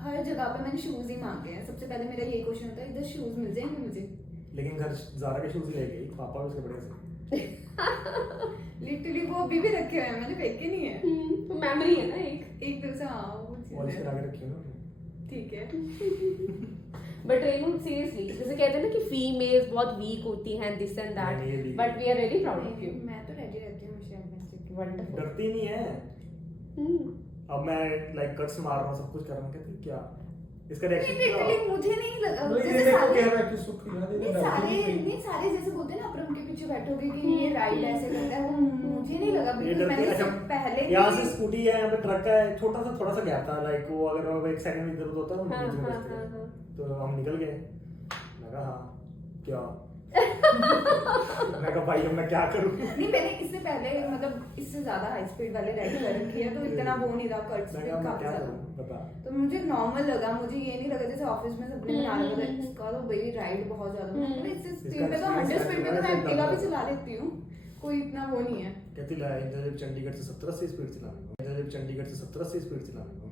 हर जगह पे मैंने शूज ही मांगे हैं। सबसे पहले मेरा यही क्वेश्चन होता है, इधर शूज मिल जाएंगे मुझे? लेकिन घर ज़ारा के शूज ले गई पापा उसके बड़े से। लिटरली वो अभी भी रखे हुए हैं, मैंने फेंके नहीं है। मेमोरी है ना एक। तरह से हाँ वो चीज़ पॉलिश है। करा के रखी है ना। ठीक है। बट रेनू सीरियसली जैसे कहते हैं ना कि फीमेल्स बहुत वीक होती हैं, दिस एंड नहीं, ये that, weak but we are very proud of you. मैं तो रेडी रहती हूँ हमेशा एडवेंचर के। वंडरफुल। डरती नहीं है। अब मैं लाइक कट्स मार रहा हूँ, सब कुछ कर रहा हूँ, कहती क्या इसका रिएक्शन क्या लिटरली हुआ? मुझे नहीं लगा मतलब ये जैसे देखो सारे कह रहा है कि सुख यार ये नहीं सारे जैसे बोलते हैं ना अपने उनके पीछे बैठोगे कि ये राइड ऐसे करता है वो मुझे नहीं लगा ये बिकॉज डरती मैंने है, सब पहले यहाँ से स्कूटी है, यहाँ पे ट्रक है, थोड़ा सा गैप था, लाइक वो अगर वो एक सेकंड इधर उधर होता हाँ, बीच में हाँ, बचते हाँ, हैं। हाँ। तो हम निकल गए। मैं कहा हाँ क्या मैं कहा भाई अब मैं क्या करूँ। नहीं मैंने इससे पहले मतलब इससे ज्यादा हाई स्पीड वाले राइड कर रखी है तो इतना वो नहीं था कट मैं स्पीड कहा मैं काफी क्या ज्यादा करूँ बता। तो मुझे नॉर्मल लगा मुझे ये नहीं लगा जैसे ऑफिस में सबने बना लगा था इसका तो भाई राइड बहुत ज्यादा मैंने इससे स्पीड पे तो 100 स्पीड पे तो मैं एक्टिवा भी चला लेती हूँ कोई इतना वो नहीं है कहती ला इधर चंडीगढ़ से 70-80 स्पीड चलाने को, इधर चंडीगढ़ से 70-80 स्पीड चलाने को।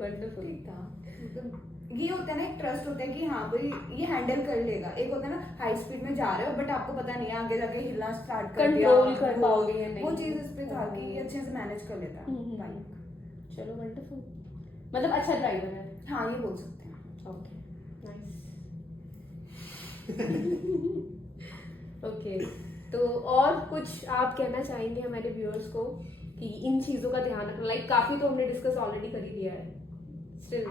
वंडरफुल। ठीक था मतलब ये होता है ना एक ट्रस्ट होता है कि हाँ भाई ये हैंडल कर लेगा एक होता है ना हाई स्पीड में जा रहे हो बट आपको पता नहीं है आगे जाके हिलना स्टार्ट कर दिया Control कर पाओगे या नहीं। वो चीज इस पे था कि ये अच्छे से मैनेज कर लेता बाइक चलो वंडरफुल, मतलब अच्छा ड्राइवर है। हाँ ये बोल सकते हैं ओके नाइस। ओके तो और कुछ आप कहना चाहेंगे हमारे व्यूअर्स को कि इन चीजों का ध्यान रखना, लाइक काफी तो हमने डिस्कस ऑलरेडी कर ही लिया है, स्टिल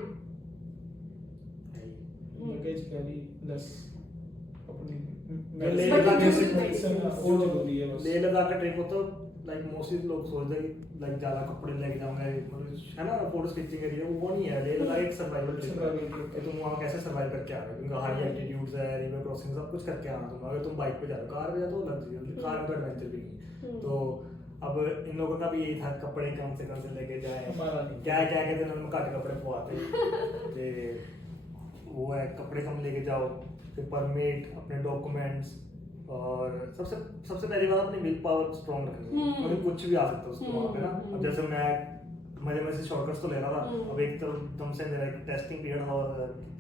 लगेज कैरी प्लस अपनी ले But लद्दाख it जैसे will be very वो जरूरी है बस ले लद्दाख का ट्रिप होता लाइक मोस्टली लोग सोचते हैं कि लाइक ज्यादा कपड़े लेके जाऊंगा मतलब है ना फोटो खींचने के लिए, वो नहीं है। ले लद्दाख एक सर्वाइवल ट्रिप है। तुम वहाँ कैसे सर्वाइव करके आ रहे हो क्योंकि हाई एल्टीट्यूड्स है, रिवर क्रॉसिंग सब कुछ करके आना तुम। अगर तुम बाइक पे जा रहे हो, कार पे जाते हो लग्जरी, कार में तो एडवेंचर भी नहीं। तो अब इन लोगों का भी यही था कपड़े कम से लेके जाए, हमारा नहीं। क्या कहते हैं उन्होंने घट कपड़े पवाते ते वो है कपड़े कम लेके जाओ, फिर परमिट, अपने डॉक्यूमेंट्स और सबसे पहली बात अपनी विल पावर स्ट्रॉन्ग रखनी है क्योंकि कुछ भी आ सकता है उसको वहाँ पे ना। अब जैसे मैं मजे से शॉर्टकट्स तो ले रहा था, अब एक तरफ एकदम से मेरा एक टेस्टिंग पीरियड था और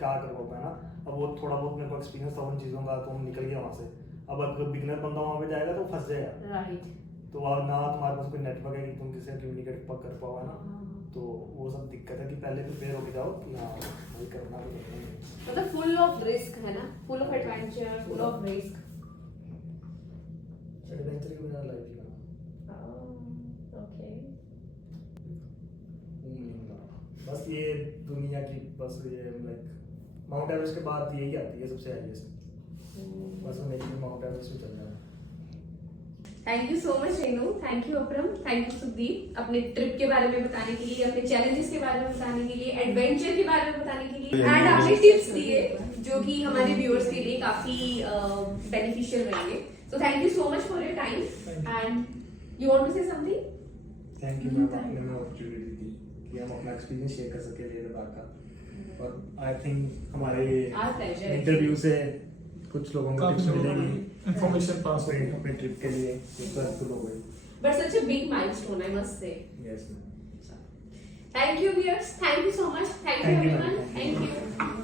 क्या कर पाया ना, अब वो थोड़ा बहुत मेरे को एक्सपीरियंस था उन चीज़ों का तो हम निकल गए वहाँ से। अब अगर बिगिनर बंदा वहाँ पे जाएगा तो फंस जाएगा, राइट। तो अब ना तुम्हारे पास कोई नेटवर्क है कि तुम किसी से कम्युनिकेट कर पाओ है ना, तो वो सब दिक्कत है कि पहले प्रिपेयर होके जाओ कि हाँ भाई करना तो करना ही है। मतलब फुल ऑफ रिस्क है ना, full of adventure, full of risk. Adventure के बिना लाइफ ही बना ओके बस ये दुनिया की बस ये लाइक माउंट एवरेस्ट के बाद यही आती है सबसे हाईएस्ट, बस वो नहीं माउंट एवरेस्ट पे चल रहा है। Thank you so much Renu, thank you अप्रम, थैंक यू सुदीप अपने ट्रिप के बारे में बताने के लिए, अपने चैलेंजेस के बारे में बताने के लिए, एडवेंचर के बारे में बताने के लिए एंड आपने टिप्स दिए जो कि हमारे व्यूअर्स के लिए काफी बेनिफिशियल रहेंगे। So thank you so much for your time and you want to say something? Thank you ma'am, आपने हमें अपॉर्चुनिटी दी कि हम अपना एक्सपीरियंस शेयर कर सके लेह लद्दाख का। और आई थिंक हमारे Our pleasure. इंटरव्यू से कुछ लोगों को टिप्स मिलेगी इन्फॉर्मेशन पास हो गई अपने ट्रिप के लिए, तो हेल्पफुल हो गई। But such a big milestone, I must say. Yes ma'am. Thank you, viewers. Thank you so much. Thank you, Thank you, everyone. ma'am. Thank you.